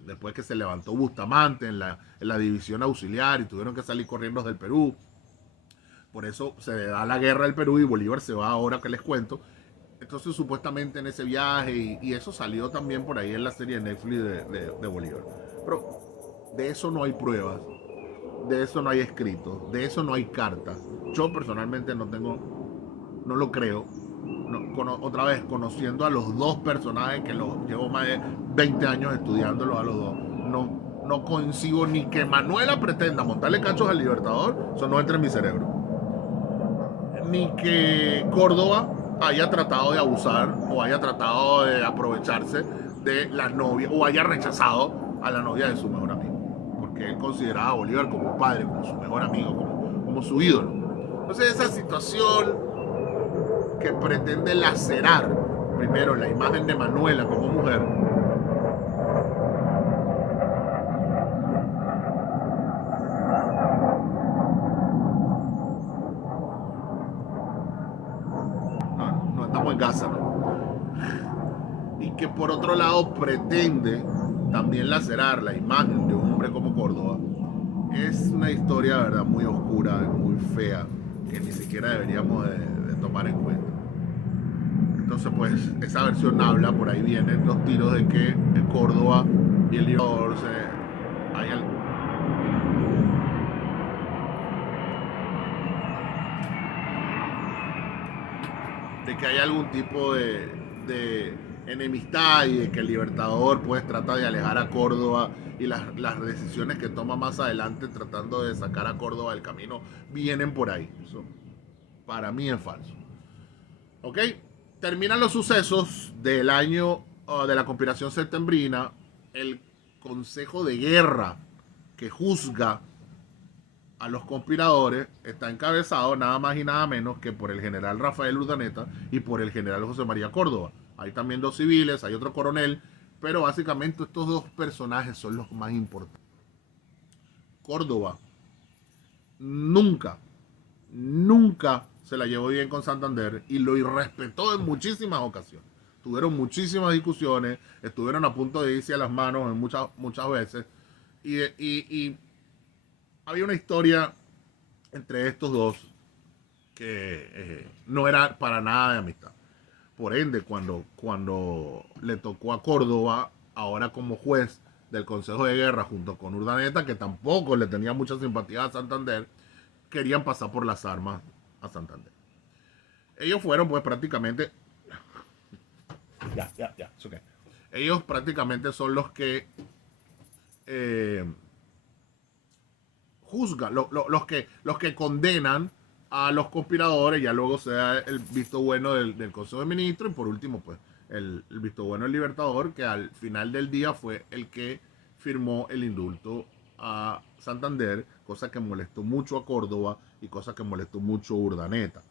después que se levantó Bustamante en la división auxiliar y tuvieron que salir corriendo del Perú. Por eso se da la guerra al Perú y Bolívar se va ahora que les cuento. Entonces supuestamente en ese viaje y eso salió también por ahí en la serie de Netflix de Bolívar. Pero de eso no hay pruebas, de eso no hay escritos, de eso no hay cartas. Yo personalmente no lo creo. Otra vez, conociendo a los dos personajes que los llevo más de 20 años estudiándolos a los dos, no coincido ni que Manuela pretenda montarle cachos al Libertador, eso no entra en mi cerebro, ni que Córdoba haya tratado de abusar o haya tratado de aprovecharse de la novia o haya rechazado a la novia de su mejor amigo, porque él consideraba a Bolívar como un padre, como su mejor amigo, como su ídolo. Entonces esa situación que pretende lacerar primero la imagen de Manuela como mujer, no estamos en Gaza, ¿no? Y que por otro lado pretende también lacerar la imagen de un hombre como Córdoba, es una historia, verdad, muy oscura, muy fea, que ni siquiera deberíamos de tomar en cuenta. Entonces, pues, esa versión habla, por ahí vienen los tiros de que en Córdoba y el Libertador hay, de que hay algún tipo de enemistad y de que el Libertador pues trata de alejar a Córdoba y las decisiones que toma más adelante tratando de sacar a Córdoba del camino vienen por ahí. Eso para mí es falso. ¿Ok? Terminan los sucesos del año de la conspiración septembrina. El Consejo de Guerra que juzga a los conspiradores está encabezado nada más y nada menos que por el general Rafael Urdaneta y por el general José María Córdoba. Hay también dos civiles, hay otro coronel, pero básicamente estos dos personajes son los más importantes. Córdoba nunca, nunca se la llevó bien con Santander y lo irrespetó en muchísimas ocasiones. Tuvieron muchísimas discusiones, estuvieron a punto de irse a las manos en muchas veces y había una historia entre estos dos que no era para nada de amistad. Por ende, cuando le tocó a Córdoba, ahora como juez del Consejo de Guerra junto con Urdaneta, que tampoco le tenía mucha simpatía a Santander, querían pasar por las armas a Santander. Ellos fueron pues prácticamente... Ya, es okay. Ellos prácticamente son los que eh, juzgan, los que condenan a los conspiradores, ya luego se da el visto bueno del Consejo de Ministros y por último pues el visto bueno del Libertador, que al final del día fue el que firmó el indulto a Santander, cosa que molestó mucho a Córdoba y cosa que molestó mucho a Urdaneta.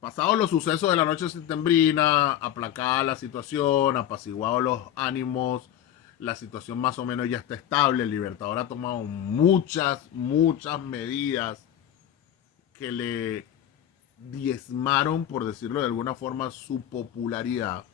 Pasados los sucesos de la noche septembrina, aplacada la situación, apaciguados los ánimos, la situación más o menos ya está estable. El Libertador ha tomado muchas medidas que le diezmaron, por decirlo de alguna forma, su popularidad.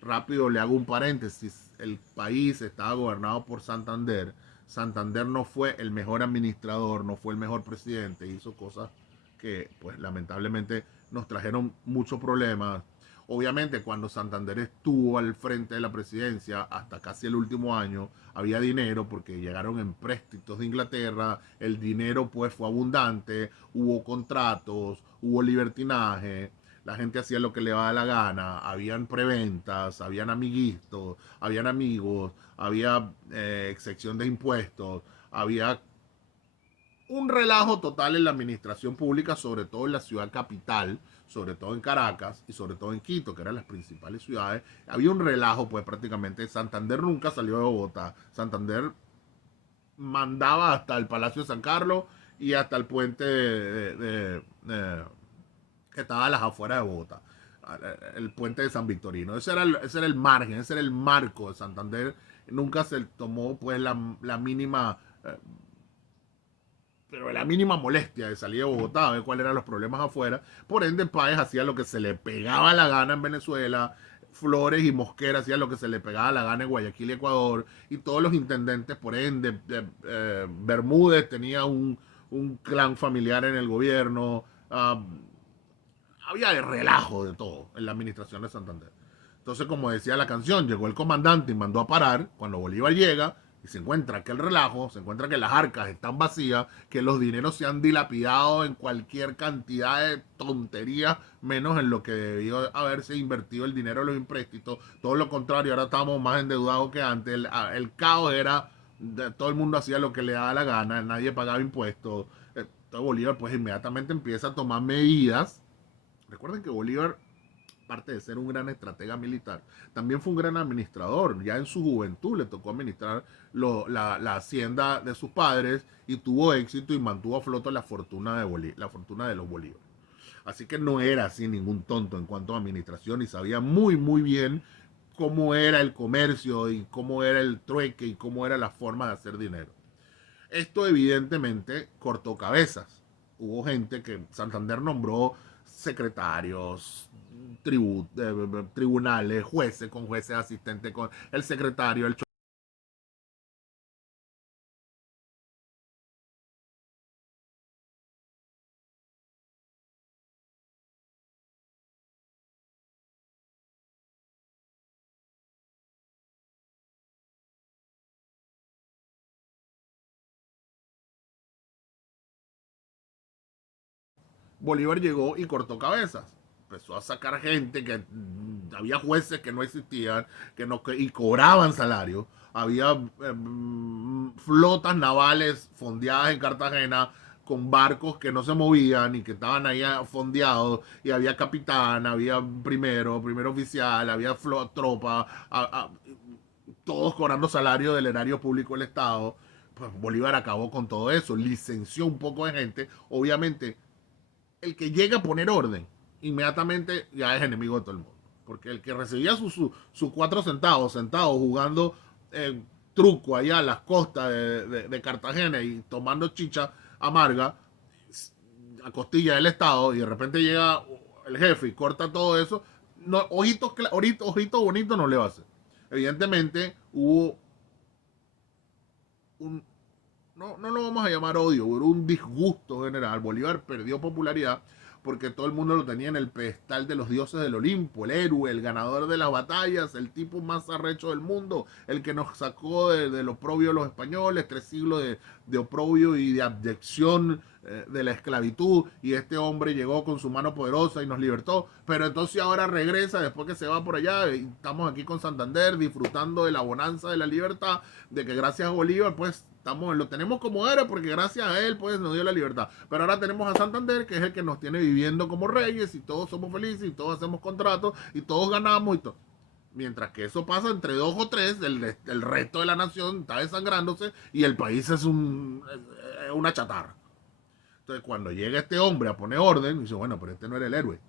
Rápido le hago un paréntesis. El país estaba gobernado por Santander. Santander no fue el mejor administrador, no fue el mejor presidente, hizo cosas que pues lamentablemente nos trajeron muchos problemas. Obviamente cuando Santander estuvo al frente de la presidencia hasta casi el último año, había dinero porque llegaron empréstitos de Inglaterra, el dinero pues fue abundante, hubo contratos, hubo libertinaje, la gente hacía lo que le daba la gana, habían preventas, habían amiguitos, habían amigos, había excepción de impuestos, había un relajo total en la administración pública, sobre todo en la ciudad capital, sobre todo en Caracas y sobre todo en Quito, que eran las principales ciudades. Había un relajo, pues prácticamente Santander nunca salió de Bogotá. Santander mandaba hasta el Palacio de San Carlos y hasta el puente que estaba a las afueras de Bogotá, el puente de San Victorino. Ese era el margen, ese era el marco de Santander. Nunca se tomó pues la mínima pero la mínima molestia de salir de Bogotá a ver cuáles eran los problemas afuera. Por ende, Páez hacía lo que se le pegaba la gana en Venezuela, Flores y Mosquera hacían lo que se le pegaba la gana en Guayaquil y Ecuador, y todos los intendentes, por ende, Bermúdez tenía un clan familiar en el gobierno, había de relajo de todo en la administración de Santander. Entonces, como decía la canción, llegó el comandante y mandó a parar. Cuando Bolívar llega y se encuentra que el relajo, se encuentra que las arcas están vacías, que los dineros se han dilapidado en cualquier cantidad de tonterías, menos en lo que debió haberse invertido el dinero de los empréstitos. Todo lo contrario, ahora estamos más endeudados que antes. El caos era, todo el mundo hacía lo que le daba la gana, nadie pagaba impuestos. Entonces Bolívar pues inmediatamente empieza a tomar medidas. Recuerden que Bolívar, aparte de ser un gran estratega militar, también fue un gran administrador. Ya en su juventud le tocó administrar la hacienda de sus padres y tuvo éxito y mantuvo a flote la fortuna la fortuna de los Bolívares. Así que no era así ningún tonto en cuanto a administración y sabía muy bien cómo era el comercio y cómo era el trueque y cómo era la forma de hacer dinero. Esto evidentemente cortó cabezas. Hubo gente que Santander nombró secretarios, tribunales, jueces con jueces asistentes, con el secretario, el Bolívar llegó y cortó cabezas. Empezó a sacar gente que había jueces que no existían que no, y cobraban salario. Había flotas navales fondeadas en Cartagena con barcos que no se movían y que estaban ahí fondeados y había capitán, había primer oficial, había tropa, todos cobrando salario del erario público del Estado. Pues Bolívar acabó con todo eso, licenció un poco de gente, obviamente el que llega a poner orden, inmediatamente ya es enemigo de todo el mundo. Porque el que recibía sus 4 centavos, jugando truco allá a las costas de Cartagena y tomando chicha amarga a costilla del Estado y de repente llega el jefe y corta todo eso, no, ojito bonito no le va a hacer. Evidentemente hubo un, no lo vamos a llamar odio, hubo un disgusto general. Bolívar perdió popularidad porque todo el mundo lo tenía en el pedestal de los dioses del Olimpo, el héroe, el ganador de las batallas, el tipo más arrecho del mundo, el que nos sacó del oprobio de los españoles, 3 siglos de oprobio y de abyección de la esclavitud, y este hombre llegó con su mano poderosa y nos libertó, pero entonces ahora regresa después que se va por allá, y estamos aquí con Santander disfrutando de la bonanza de la libertad, de que gracias a Bolívar pues lo tenemos como era, porque gracias a él pues nos dio la libertad, pero ahora tenemos a Santander, que es el que nos tiene viviendo como reyes, y todos somos felices, y todos hacemos contratos, y todos ganamos, y todo. Mientras que eso pasa entre 2 o 3, el resto de la nación está desangrándose, y el país es una chatarra. Entonces cuando llega este hombre a poner orden, dice, bueno, pero este no era el héroe,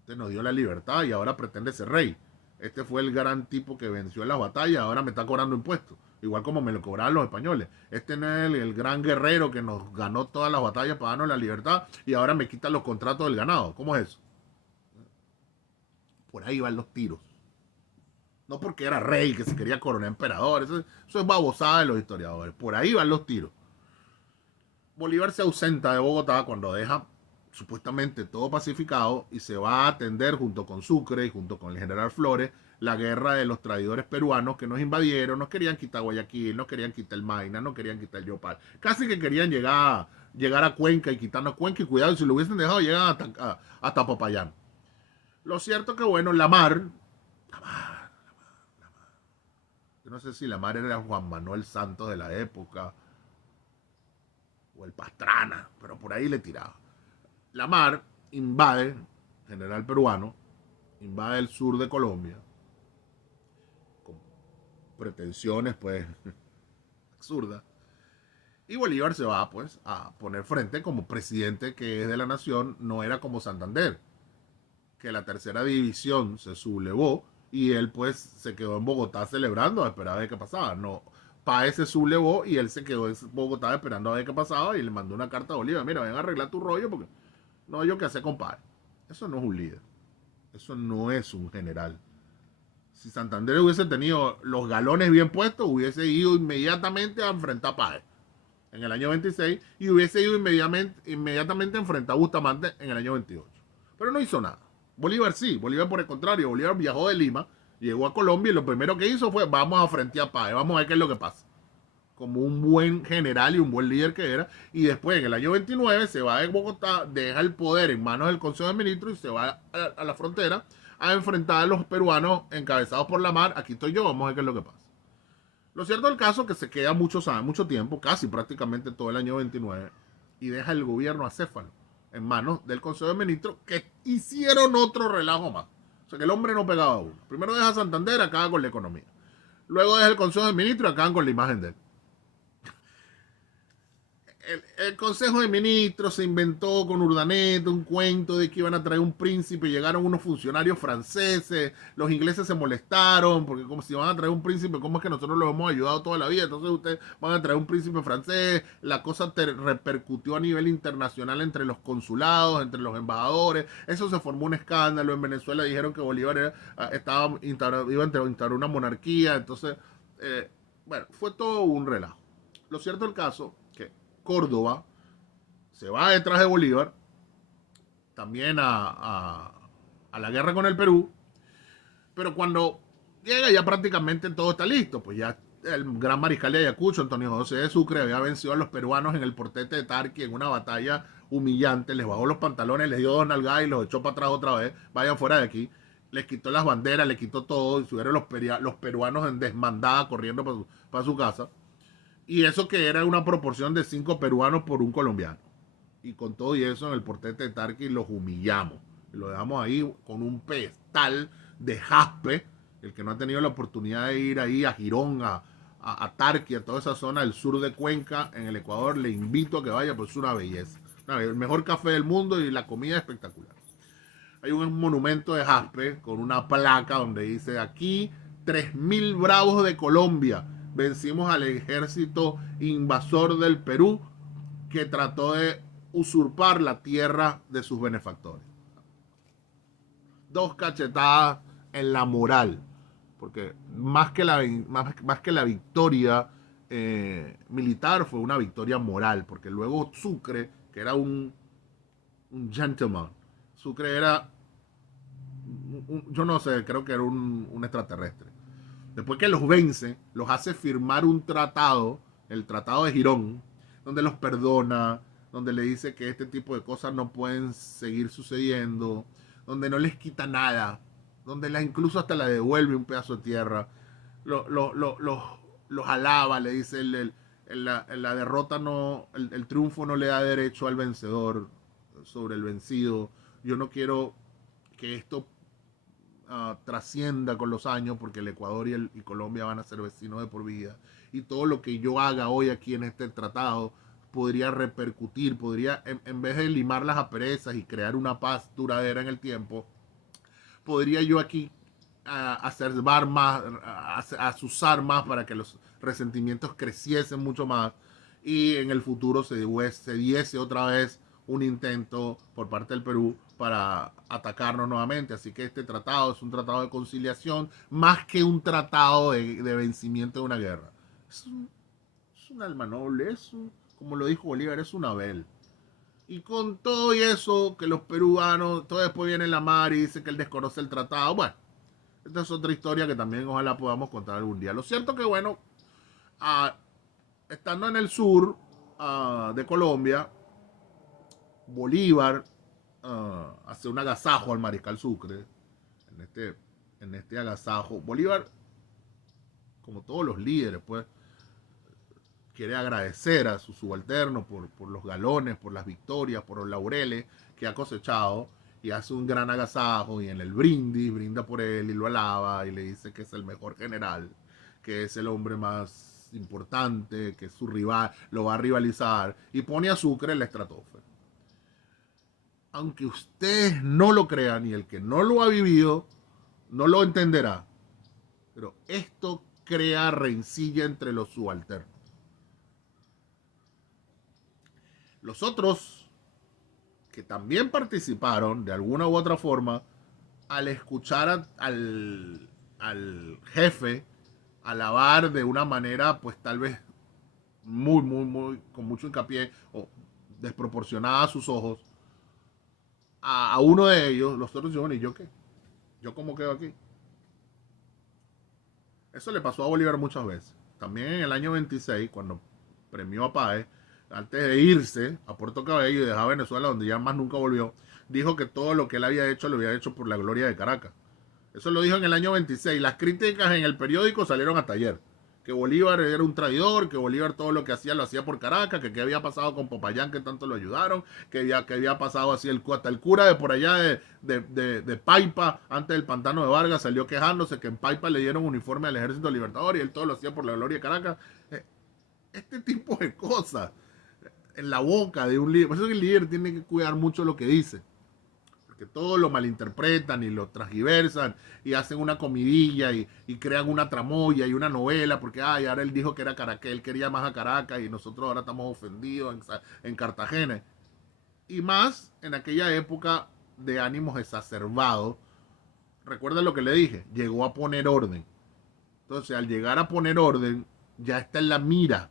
este nos dio la libertad y ahora pretende ser rey. Este fue el gran tipo que venció en las batallas, ahora me está cobrando impuestos, igual como me lo cobraban los españoles. Este no es el gran guerrero que nos ganó todas las batallas para darnos la libertad y ahora me quita los contratos del ganado. ¿Cómo es eso? Por ahí van los tiros. No porque era rey, que se quería coronar emperador, eso es babosada de los historiadores. Por ahí van los tiros. Bolívar se ausenta de Bogotá cuando deja supuestamente todo pacificado y se va a atender junto con Sucre y junto con el general Flores la guerra de los traidores peruanos que nos invadieron, nos querían quitar Guayaquil, nos querían quitar el Maina, nos querían quitar el Yopal. Casi que querían llegar a Cuenca y quitarnos Cuenca, y cuidado, si lo hubiesen dejado llegar hasta Popayán. Lo cierto es que, bueno, yo no sé si Lamar era Juan Manuel Santos de la época, o el Pastrana, pero por ahí le tiraba. Lamar invade, general peruano, invade el sur de Colombia, con pretensiones pues absurdas, y Bolívar se va pues a poner frente como presidente que es de la nación. No era como Santander, que la tercera división se sublevó y él pues se quedó en Bogotá celebrando a esperar a ver qué pasaba. No, Páez se sublevó y él se quedó en Bogotá esperando a ver qué pasaba, y le mandó una carta a Bolívar: mira, ven a arreglar tu rollo porque no hay yo qué hacer con Páez. Eso no es un líder, eso no es un general. Si Santander hubiese tenido los galones bien puestos, hubiese ido inmediatamente a enfrentar a Páez en el año 26 y hubiese ido inmediatamente a enfrentar a Bustamante en el año 28. Pero no hizo nada. Bolívar sí, Bolívar por el contrario, Bolívar viajó de Lima, llegó a Colombia y lo primero que hizo fue: vamos a frentear a Páez, vamos a ver qué es lo que pasa. Como un buen general y un buen líder que era. Y después, en el año 29, se va de Bogotá, deja el poder en manos del Consejo de Ministros y se va a la frontera a enfrentar a los peruanos encabezados por Lamar. Aquí estoy yo, vamos a ver qué es lo que pasa. Lo cierto del caso es que se queda mucho tiempo, casi prácticamente todo el año 29, y deja el gobierno acéfalo en manos del Consejo de Ministros, que hicieron otro relajo más. O sea que el hombre no pegaba a uno. Primero deja Santander, acaba con la economía. Luego deja el Consejo de Ministros y acaban con la imagen de él. El Consejo de Ministros se inventó con Urdaneta un cuento de que iban a traer un príncipe. Llegaron unos funcionarios franceses, los ingleses se molestaron porque como si van a traer un príncipe, ¿cómo es que nosotros los hemos ayudado toda la vida? Entonces ustedes van a traer un príncipe francés. La cosa repercutió a nivel internacional entre los consulados, entre los embajadores. Eso se formó un escándalo. En Venezuela dijeron que Bolívar iba a instaurar una monarquía. Entonces, bueno, fue todo un relajo. Lo cierto del caso que Córdoba se va detrás de Bolívar, también a la guerra con el Perú, pero cuando llega ya prácticamente todo está listo, pues ya el gran mariscal de Ayacucho, Antonio José de Sucre, había vencido a los peruanos en el portete de Tarqui en una batalla humillante, les bajó los pantalones, les dio dos nalgadas y los echó para atrás otra vez: vayan fuera de aquí. Les quitó las banderas, les quitó todo, y subieron los peruanos en desmandada corriendo para su casa. Y eso que era una proporción de 5 peruanos por un colombiano. Y con todo y eso, en el portete de Tarqui los humillamos. Y lo dejamos ahí con un pedestal de jaspe. El que no ha tenido la oportunidad de ir ahí a Girón, a Tarqui, a toda esa zona del sur de Cuenca, en el Ecuador, le invito a que vaya, pues es una belleza. El mejor café del mundo y la comida espectacular. Hay un monumento de jaspe con una placa donde dice: aquí 3.000 bravos de Colombia vencimos al ejército invasor del Perú que trató de usurpar la tierra de sus benefactores. Dos cachetadas en la moral, porque más que la victoria militar, fue una victoria moral, porque luego Sucre, que era un un gentleman. Sucre era, yo no sé, creo que era un extraterrestre. Después que los vence, los hace firmar un tratado, el Tratado de Girón, donde los perdona, donde le dice que este tipo de cosas no pueden seguir sucediendo, donde no les quita nada, donde incluso hasta la devuelve un pedazo de tierra, los alaba, le dice la derrota no, el triunfo no le da derecho al vencedor sobre el vencido. Yo no quiero que esto trascienda con los años, porque el Ecuador y Colombia van a ser vecinos de por vida. Y todo lo que yo haga hoy aquí en este tratado podría repercutir, podría, en vez de limar las asperezas y crear una paz duradera en el tiempo, podría yo aquí acerbar más, azuzar más para que los resentimientos creciesen mucho más y en el futuro se diese otra vez un intento por parte del Perú para atacarnos nuevamente. Así que este tratado es un tratado de conciliación más que un tratado de vencimiento de una guerra. Es un alma noble, como lo dijo Bolívar, es un Abel. Y con todo y eso, que los peruanos, todo después viene la mar y dice que él desconoce el tratado. Bueno, esta es otra historia que también ojalá podamos contar algún día. Lo cierto que, bueno, estando en el sur de Colombia, Bolívar hace un agasajo al mariscal Sucre. En este agasajo, Bolívar, como todos los líderes, pues, quiere agradecer a su subalterno por los galones, por las victorias, por los laureles que ha cosechado, y hace un gran agasajo y en el brindis brinda por él y lo alaba y le dice que es el mejor general, que es el hombre más importante, que es su rival, lo va a rivalizar, y pone a Sucre en la estratosfera. Aunque ustedes no lo crean y el que no lo ha vivido no lo entenderá, pero esto crea rencilla entre los subalternos. Los otros, que también participaron de alguna u otra forma, al escuchar al jefe alabar de una manera, pues tal vez muy, con mucho hincapié o desproporcionada a sus ojos, a uno de ellos, los otros dijeron, ¿y yo qué? ¿Yo cómo quedo aquí? Eso le pasó a Bolívar muchas veces. También en el año 26, cuando premió a Páez, antes de irse a Puerto Cabello y dejar Venezuela, donde ya más nunca volvió, dijo que todo lo que él había hecho lo había hecho por la gloria de Caracas. Eso lo dijo en el año 26. Las críticas en el periódico salieron hasta ayer. Que Bolívar era un traidor, que Bolívar todo lo que hacía lo hacía por Caracas, que qué había pasado con Popayán, que tanto lo ayudaron, que había pasado así hasta el cura de por allá de Paipa, antes del pantano de Vargas, salió quejándose que en Paipa le dieron uniforme al Ejército Libertador y él todo lo hacía por la gloria de Caracas. Este tipo de cosas en la boca de un líder. Por eso que el líder tiene que cuidar mucho lo que dice, porque todos lo malinterpretan y lo transgiversan y hacen una comidilla y crean una tramoya y una novela, porque ahora él dijo que era Caracas, él quería más a Caracas y nosotros ahora estamos ofendidos en Cartagena. Y más en aquella época de ánimos exacerbados. Recuerda lo que le dije, llegó a poner orden. Entonces, al llegar a poner orden, ya está en la mira.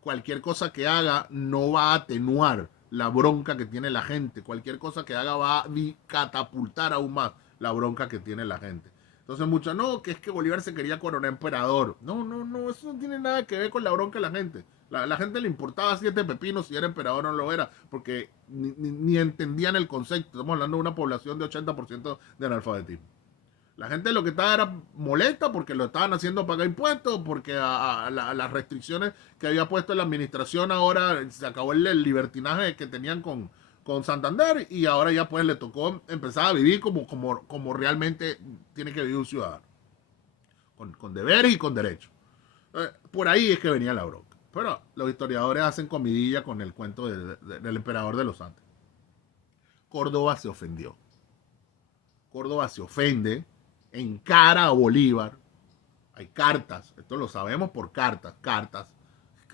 Cualquier cosa que haga no va a atenuar la bronca que tiene la gente. Cualquier cosa que haga va a catapultar aún más la bronca que tiene la gente. Entonces muchos, no, que es que Bolívar se quería coronar emperador. No, eso no tiene nada que ver con la bronca de la gente. La gente le importaba 7 pepinos si era emperador o no lo era, porque ni entendían el concepto. Estamos hablando de una población de 80% de analfabetismo. La gente lo que estaba era molesta porque lo estaban haciendo pagar impuestos, porque a las restricciones que había puesto la administración ahora se acabó el libertinaje que tenían con Santander y ahora ya pues le tocó empezar a vivir como realmente tiene que vivir un ciudadano, con deberes y con derechos. Por ahí es que venía la bronca. Pero los historiadores hacen comidilla con el cuento del emperador de los Andes. Córdoba se ofendió. Córdoba se ofende, encara a Bolívar. Hay cartas, esto lo sabemos por cartas.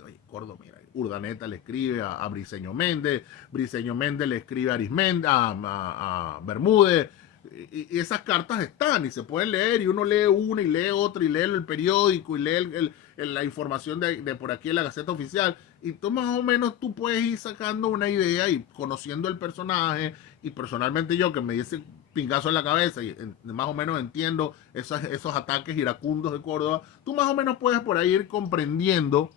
Oye, Córdoba, mira, Urdaneta le escribe Briceño Méndez le escribe a Arismendi, a Bermúdez, Y esas cartas están y se pueden leer y uno lee una y lee otra y lee el periódico y lee la información de por aquí en la Gaceta Oficial y tú más o menos tú puedes ir sacando una idea y conociendo el personaje y personalmente yo que me dice pingazo en la cabeza y más o menos entiendo esos ataques iracundos de Córdoba, tú más o menos puedes por ahí ir comprendiendo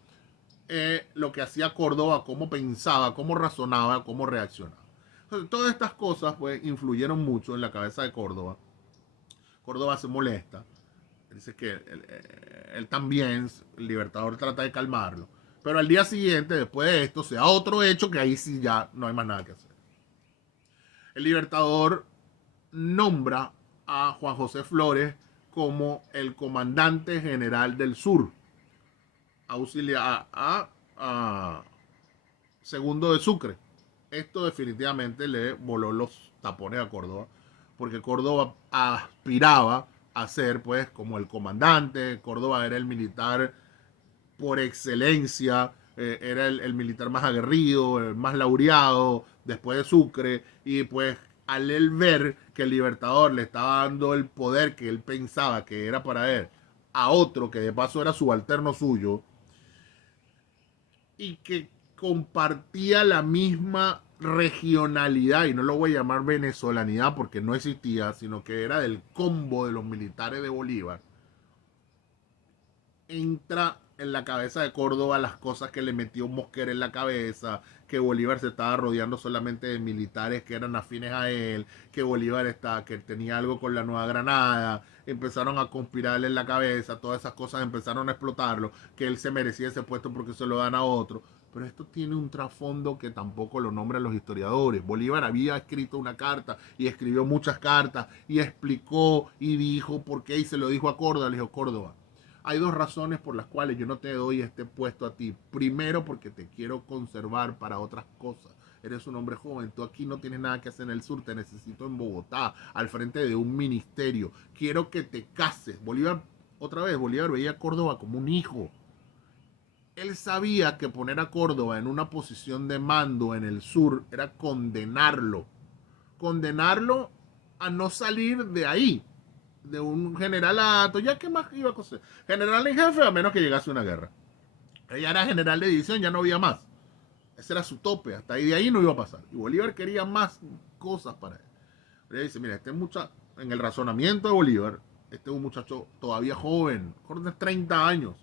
lo que hacía Córdoba, cómo pensaba, cómo razonaba, cómo reaccionaba. Entonces, todas estas cosas pues, influyeron mucho en la cabeza de Córdoba. Córdoba se molesta. Dice que él también, el Libertador trata de calmarlo. Pero al día siguiente, después de esto, sea otro hecho que ahí sí ya no hay más nada que hacer. El Libertador nombra a Juan José Flores como el comandante general del sur, auxiliar a Segundo de Sucre. Esto definitivamente le voló los tapones a Córdoba, porque Córdoba aspiraba a ser pues como el comandante. Córdoba era el militar por excelencia, era el militar más aguerrido, el más laureado después de Sucre, y pues al él ver que el Libertador le estaba dando el poder que él pensaba que era para él a otro que de paso era subalterno suyo y que compartía la misma regionalidad, y no lo voy a llamar venezolanidad porque no existía, sino que era del combo de los militares de Bolívar, entra en la cabeza de Córdoba las cosas que le metió Mosquera en la cabeza, que Bolívar se estaba rodeando solamente de militares que eran afines a él, que Bolívar que tenía algo con la Nueva Granada, empezaron a conspirarle en la cabeza, todas esas cosas empezaron a explotarlo, que él se merecía ese puesto porque se lo dan a otro. Pero esto tiene un trasfondo que tampoco lo nombran los historiadores. Bolívar había escrito una carta y escribió muchas cartas y explicó y dijo por qué y se lo dijo a Córdoba. Le dijo, Córdoba, hay dos razones por las cuales yo no te doy este puesto a ti. Primero, porque te quiero conservar para otras cosas. Eres un hombre joven, tú aquí no tienes nada que hacer en el sur, te necesito en Bogotá, al frente de un ministerio. Quiero que te cases. Bolívar, otra vez, Bolívar veía a Córdoba como un hijo. Él sabía que poner a Córdoba en una posición de mando en el sur era condenarlo. Condenarlo a no salir de ahí, de un generalato, ya que más iba a coser. General en jefe, a menos que llegase una guerra. Ella era general de división, ya no había más. Ese era su tope, hasta ahí de ahí no iba a pasar. Y Bolívar quería más cosas para él. Pero él dice, mira, en el razonamiento de Bolívar, este es un muchacho todavía joven, con 30 años,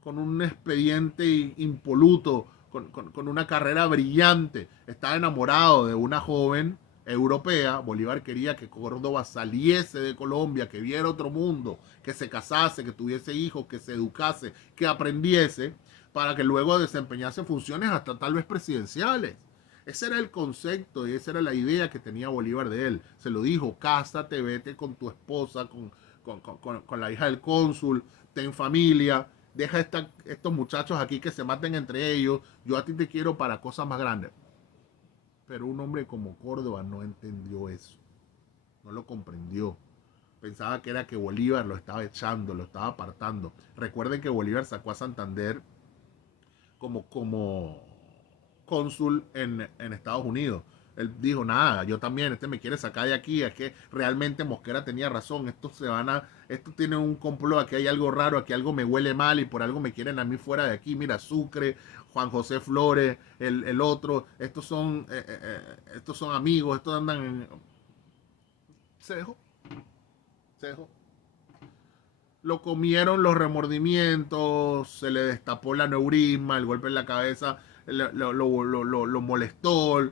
con un expediente impoluto, con una carrera brillante, estaba enamorado de una joven europea. Bolívar quería que Córdoba saliese de Colombia, que viera otro mundo, que se casase, que tuviese hijos, que se educase, que aprendiese, para que luego desempeñase funciones hasta tal vez presidenciales. Ese era el concepto y esa era la idea que tenía Bolívar de él. Se lo dijo, cásate, vete con tu esposa, con la hija del cónsul, ten familia, deja estos muchachos aquí que se maten entre ellos, yo a ti te quiero para cosas más grandes. Pero un hombre como Córdoba no entendió eso, no lo comprendió. Pensaba que era que Bolívar lo estaba echando, lo estaba apartando. Recuerden que Bolívar sacó a Santander como cónsul en Estados Unidos. Él dijo, nada, yo también, me quiere sacar de aquí, es que realmente Mosquera tenía razón, esto tiene un complot, aquí hay algo raro, aquí algo me huele mal y por algo me quieren a mí fuera de aquí, mira, Sucre, Juan José Flores, el otro, estos son amigos, estos andan en... Se dejó, se dejó. Lo comieron los remordimientos, se le destapó la neurisma, el golpe en la cabeza lo molestó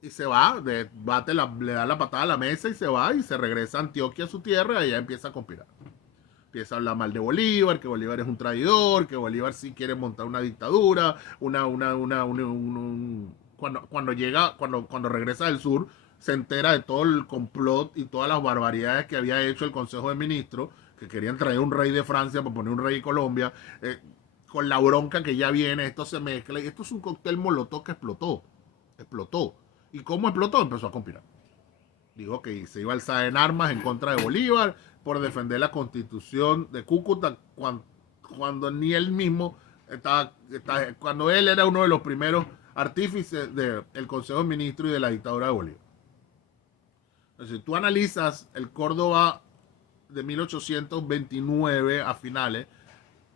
y se va, le da la patada a la mesa y se va y se regresa a Antioquia, a su tierra, y ya empieza a conspirar. Empieza a hablar mal de Bolívar, que Bolívar es un traidor, que Bolívar sí quiere montar una dictadura, cuando regresa del sur, se entera de todo el complot y todas las barbaridades que había hecho el Consejo de Ministros, que querían traer un rey de Francia para poner un rey de Colombia, con la bronca que ya viene, esto se mezcla, y esto es un cóctel molotov que explotó. ¿Y cómo explotó? Empezó a conspirar. Dijo que se iba a alzar en armas en contra de Bolívar por defender la constitución de Cúcuta cuando ni él mismo cuando él era uno de los primeros artífices del Consejo de Ministros y de la dictadura de Bolívar. Si tú analizas el Córdoba de 1829 a finales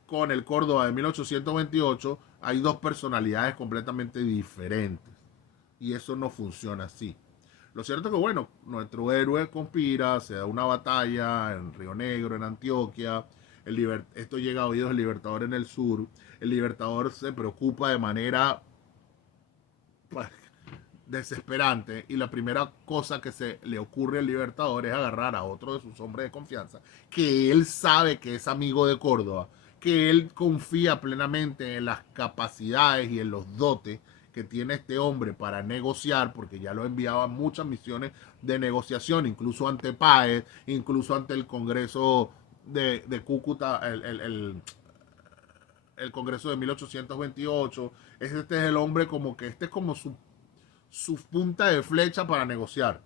con el Córdoba de 1828, hay dos personalidades completamente diferentes. Y eso no funciona así. Lo cierto es que, bueno, nuestro héroe conspira, se da una batalla en Río Negro, en Antioquia. Esto llega a oídos del Libertador en el sur. El Libertador se preocupa de manera pues, desesperante y la primera cosa que se le ocurre al Libertador es agarrar a otro de sus hombres de confianza, que él sabe que es amigo de Córdoba, que él confía plenamente en las capacidades y en los dotes que tiene este hombre para negociar, porque ya lo enviaba a muchas misiones de negociación, incluso ante Páez, incluso ante el Congreso de Cúcuta, el Congreso de 1828. Este es el hombre como que este es como su punta de flecha para negociar.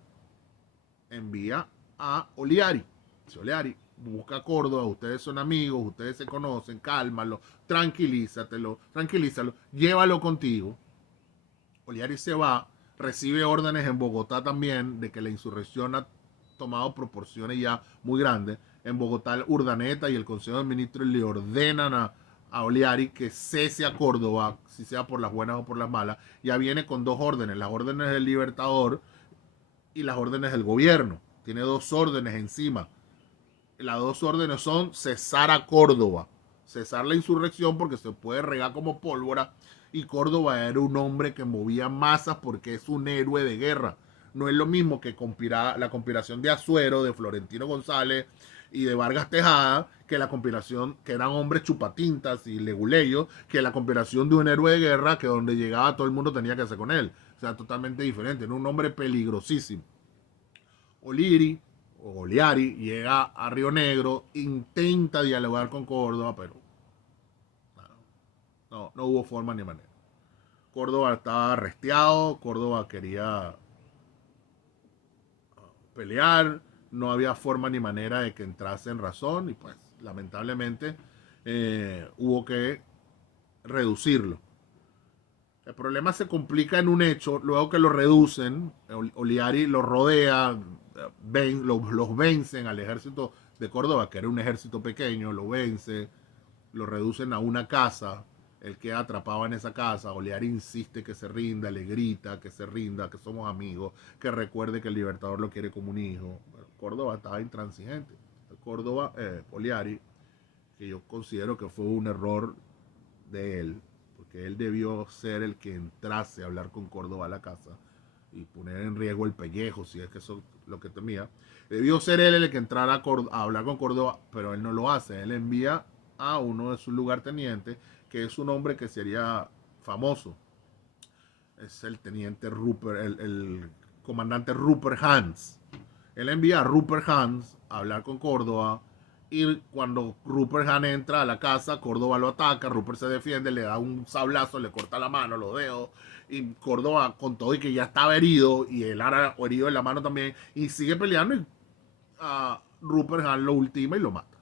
Envía a Oliari. Dice, Oliari, busca a Córdoba, ustedes son amigos, ustedes se conocen, cálmalo, tranquilízalo, llévalo contigo. Oliari se va, recibe órdenes en Bogotá también de que la insurrección ha tomado proporciones ya muy grandes. En Bogotá, Urdaneta y el Consejo de Ministros le ordenan a Oliari que cese a Córdoba, si sea por las buenas o por las malas. Ya viene con dos órdenes, las órdenes del Libertador y las órdenes del gobierno. Tiene dos órdenes encima. Las dos órdenes son cesar a Córdoba, cesar la insurrección porque se puede regar como pólvora, y Córdoba era un hombre que movía masas porque es un héroe de guerra. No es lo mismo que la conspiración de Azuero, de Florentino González y de Vargas Tejada, que la conspiración, que eran hombres chupatintas y leguleyos, que la conspiración de un héroe de guerra que donde llegaba todo el mundo tenía que hacer con él. O sea, totalmente diferente. Era un hombre peligrosísimo. Oliri o Oliari llega a Río Negro, intenta dialogar con Córdoba, pero no hubo forma ni manera. Córdoba estaba arresteado, Córdoba quería pelear, no había forma ni manera de que entrase en razón y pues lamentablemente hubo que reducirlo. El problema se complica en un hecho, luego que lo reducen, Oliari los rodea, los vencen al ejército de Córdoba, que era un ejército pequeño, lo vence, lo reducen a una casa, él queda atrapado en esa casa, Oliari insiste que se rinda, le grita que se rinda, que somos amigos, que recuerde que el Libertador lo quiere como un hijo. Bueno, Córdoba estaba intransigente. Córdoba, Oliari, que yo considero que fue un error de él, porque él debió ser el que entrase a hablar con Córdoba a la casa y poner en riesgo el pellejo, si es que eso es lo que temía. Debió ser él el que entrara a hablar con Córdoba, pero él no lo hace. Él envía a uno de sus lugartenientes, que es un hombre que sería famoso. Es el teniente Rupert, el comandante Rupert Hans. Él envía a Rupert Hans a hablar con Córdoba, y cuando Rupert Han entra a la casa, Córdoba lo ataca, Rupert se defiende, le da un sablazo, le corta la mano, los dedos, y Córdoba, con todo y que ya estaba herido, y él era herido en la mano también, y sigue peleando, y Rupert Han lo ultima y lo mata.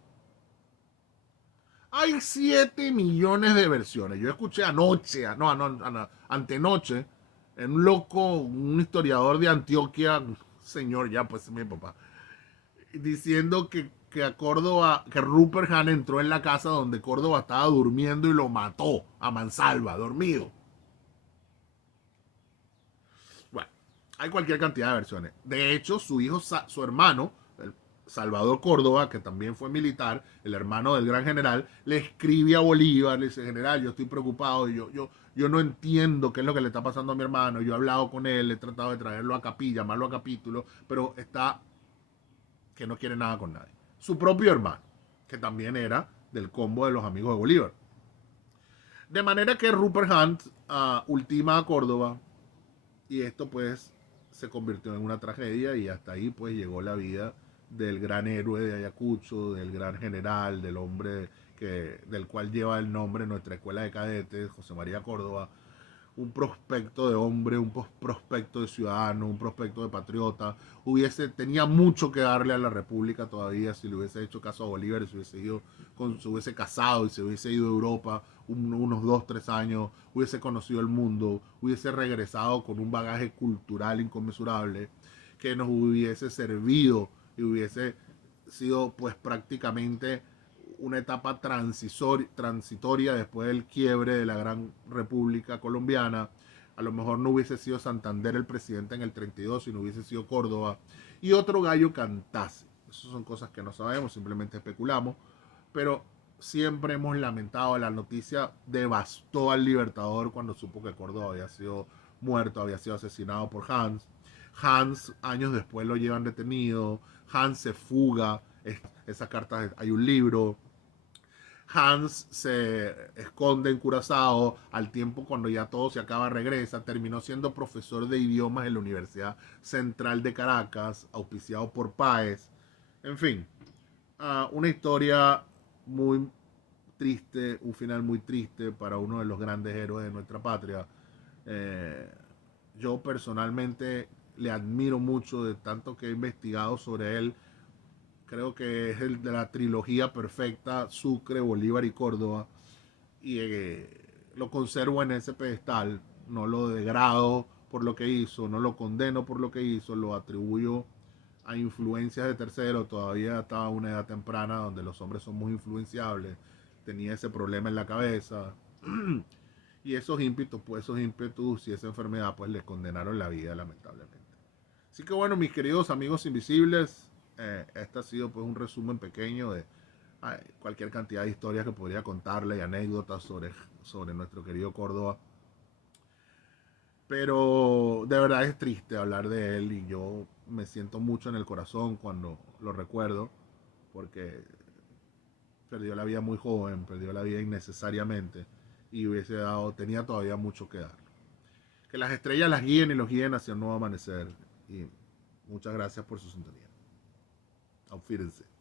Hay 7 millones de versiones. Yo escuché anoche, antenoche, en un loco, un historiador de Antioquia, señor, ya pues mi papá, diciendo que a Córdoba, que Rupert Han entró en la casa donde Córdoba estaba durmiendo y lo mató a mansalva, dormido. Bueno, hay cualquier cantidad de versiones. De hecho, su hijo, su hermano, el Salvador Córdoba, que también fue militar, el hermano del gran general, le escribe a Bolívar, le dice, general, yo estoy preocupado, yo no entiendo qué es lo que le está pasando a mi hermano, yo he hablado con él, he tratado de traerlo a capilla, llamarlo a capítulo, pero está que no quiere nada con nadie. Su propio hermano, que también era del combo de los amigos de Bolívar. De manera que Rupert Hunt ultima a Córdoba, y esto pues se convirtió en una tragedia, y hasta ahí pues llegó la vida del gran héroe de Ayacucho, del gran general, del hombre del cual lleva el nombre nuestra escuela de cadetes, José María Córdoba, un prospecto de hombre, un prospecto de ciudadano, un prospecto de patriota. Tenía mucho que darle a la República todavía si le hubiese hecho caso a Bolívar, se hubiese casado y se hubiese ido a Europa unos 2, 3 años, hubiese conocido el mundo, hubiese regresado con un bagaje cultural inconmensurable. que nos hubiese servido y hubiese sido pues prácticamente una etapa transitoria después del quiebre de la gran República Colombiana. A lo mejor no hubiese sido Santander el presidente en el 32, sino hubiese sido Córdoba. Y otro gallo cantase. Esas son cosas que no sabemos, simplemente especulamos. Pero siempre hemos lamentado, la noticia devastó al Libertador cuando supo que Córdoba había sido muerto, había sido asesinado por Hans. Hans, años después lo llevan detenido. Hans se fuga. Esas cartas, hay un libro. Hans se esconde en Curazao, al tiempo cuando ya todo se acaba regresa, terminó siendo profesor de idiomas en la Universidad Central de Caracas, auspiciado por Páez. En fin, una historia muy triste, un final muy triste para uno de los grandes héroes de nuestra patria. Eh, yo personalmente le admiro mucho de tanto que he investigado sobre él. Creo que es el de la trilogía perfecta, Sucre, Bolívar y Córdoba. Y lo conservo en ese pedestal. No lo degrado por lo que hizo, no lo condeno por lo que hizo, lo atribuyo a influencias de terceros. Todavía estaba a una edad temprana donde los hombres son muy influenciables. Tenía ese problema en la cabeza. Y esos ímpetus y esa enfermedad pues les condenaron la vida lamentablemente. Así que bueno, mis queridos amigos invisibles, este ha sido pues un resumen pequeño de cualquier cantidad de historias que podría contarle y anécdotas sobre nuestro querido Córdoba. Pero de verdad es triste hablar de él y yo me siento mucho en el corazón cuando lo recuerdo, porque perdió la vida muy joven, perdió la vida innecesariamente y tenía todavía mucho que dar. Que las estrellas las guíen y los guíen hacia un nuevo amanecer. Y muchas gracias por su sintonía. Auf Wiedersehen.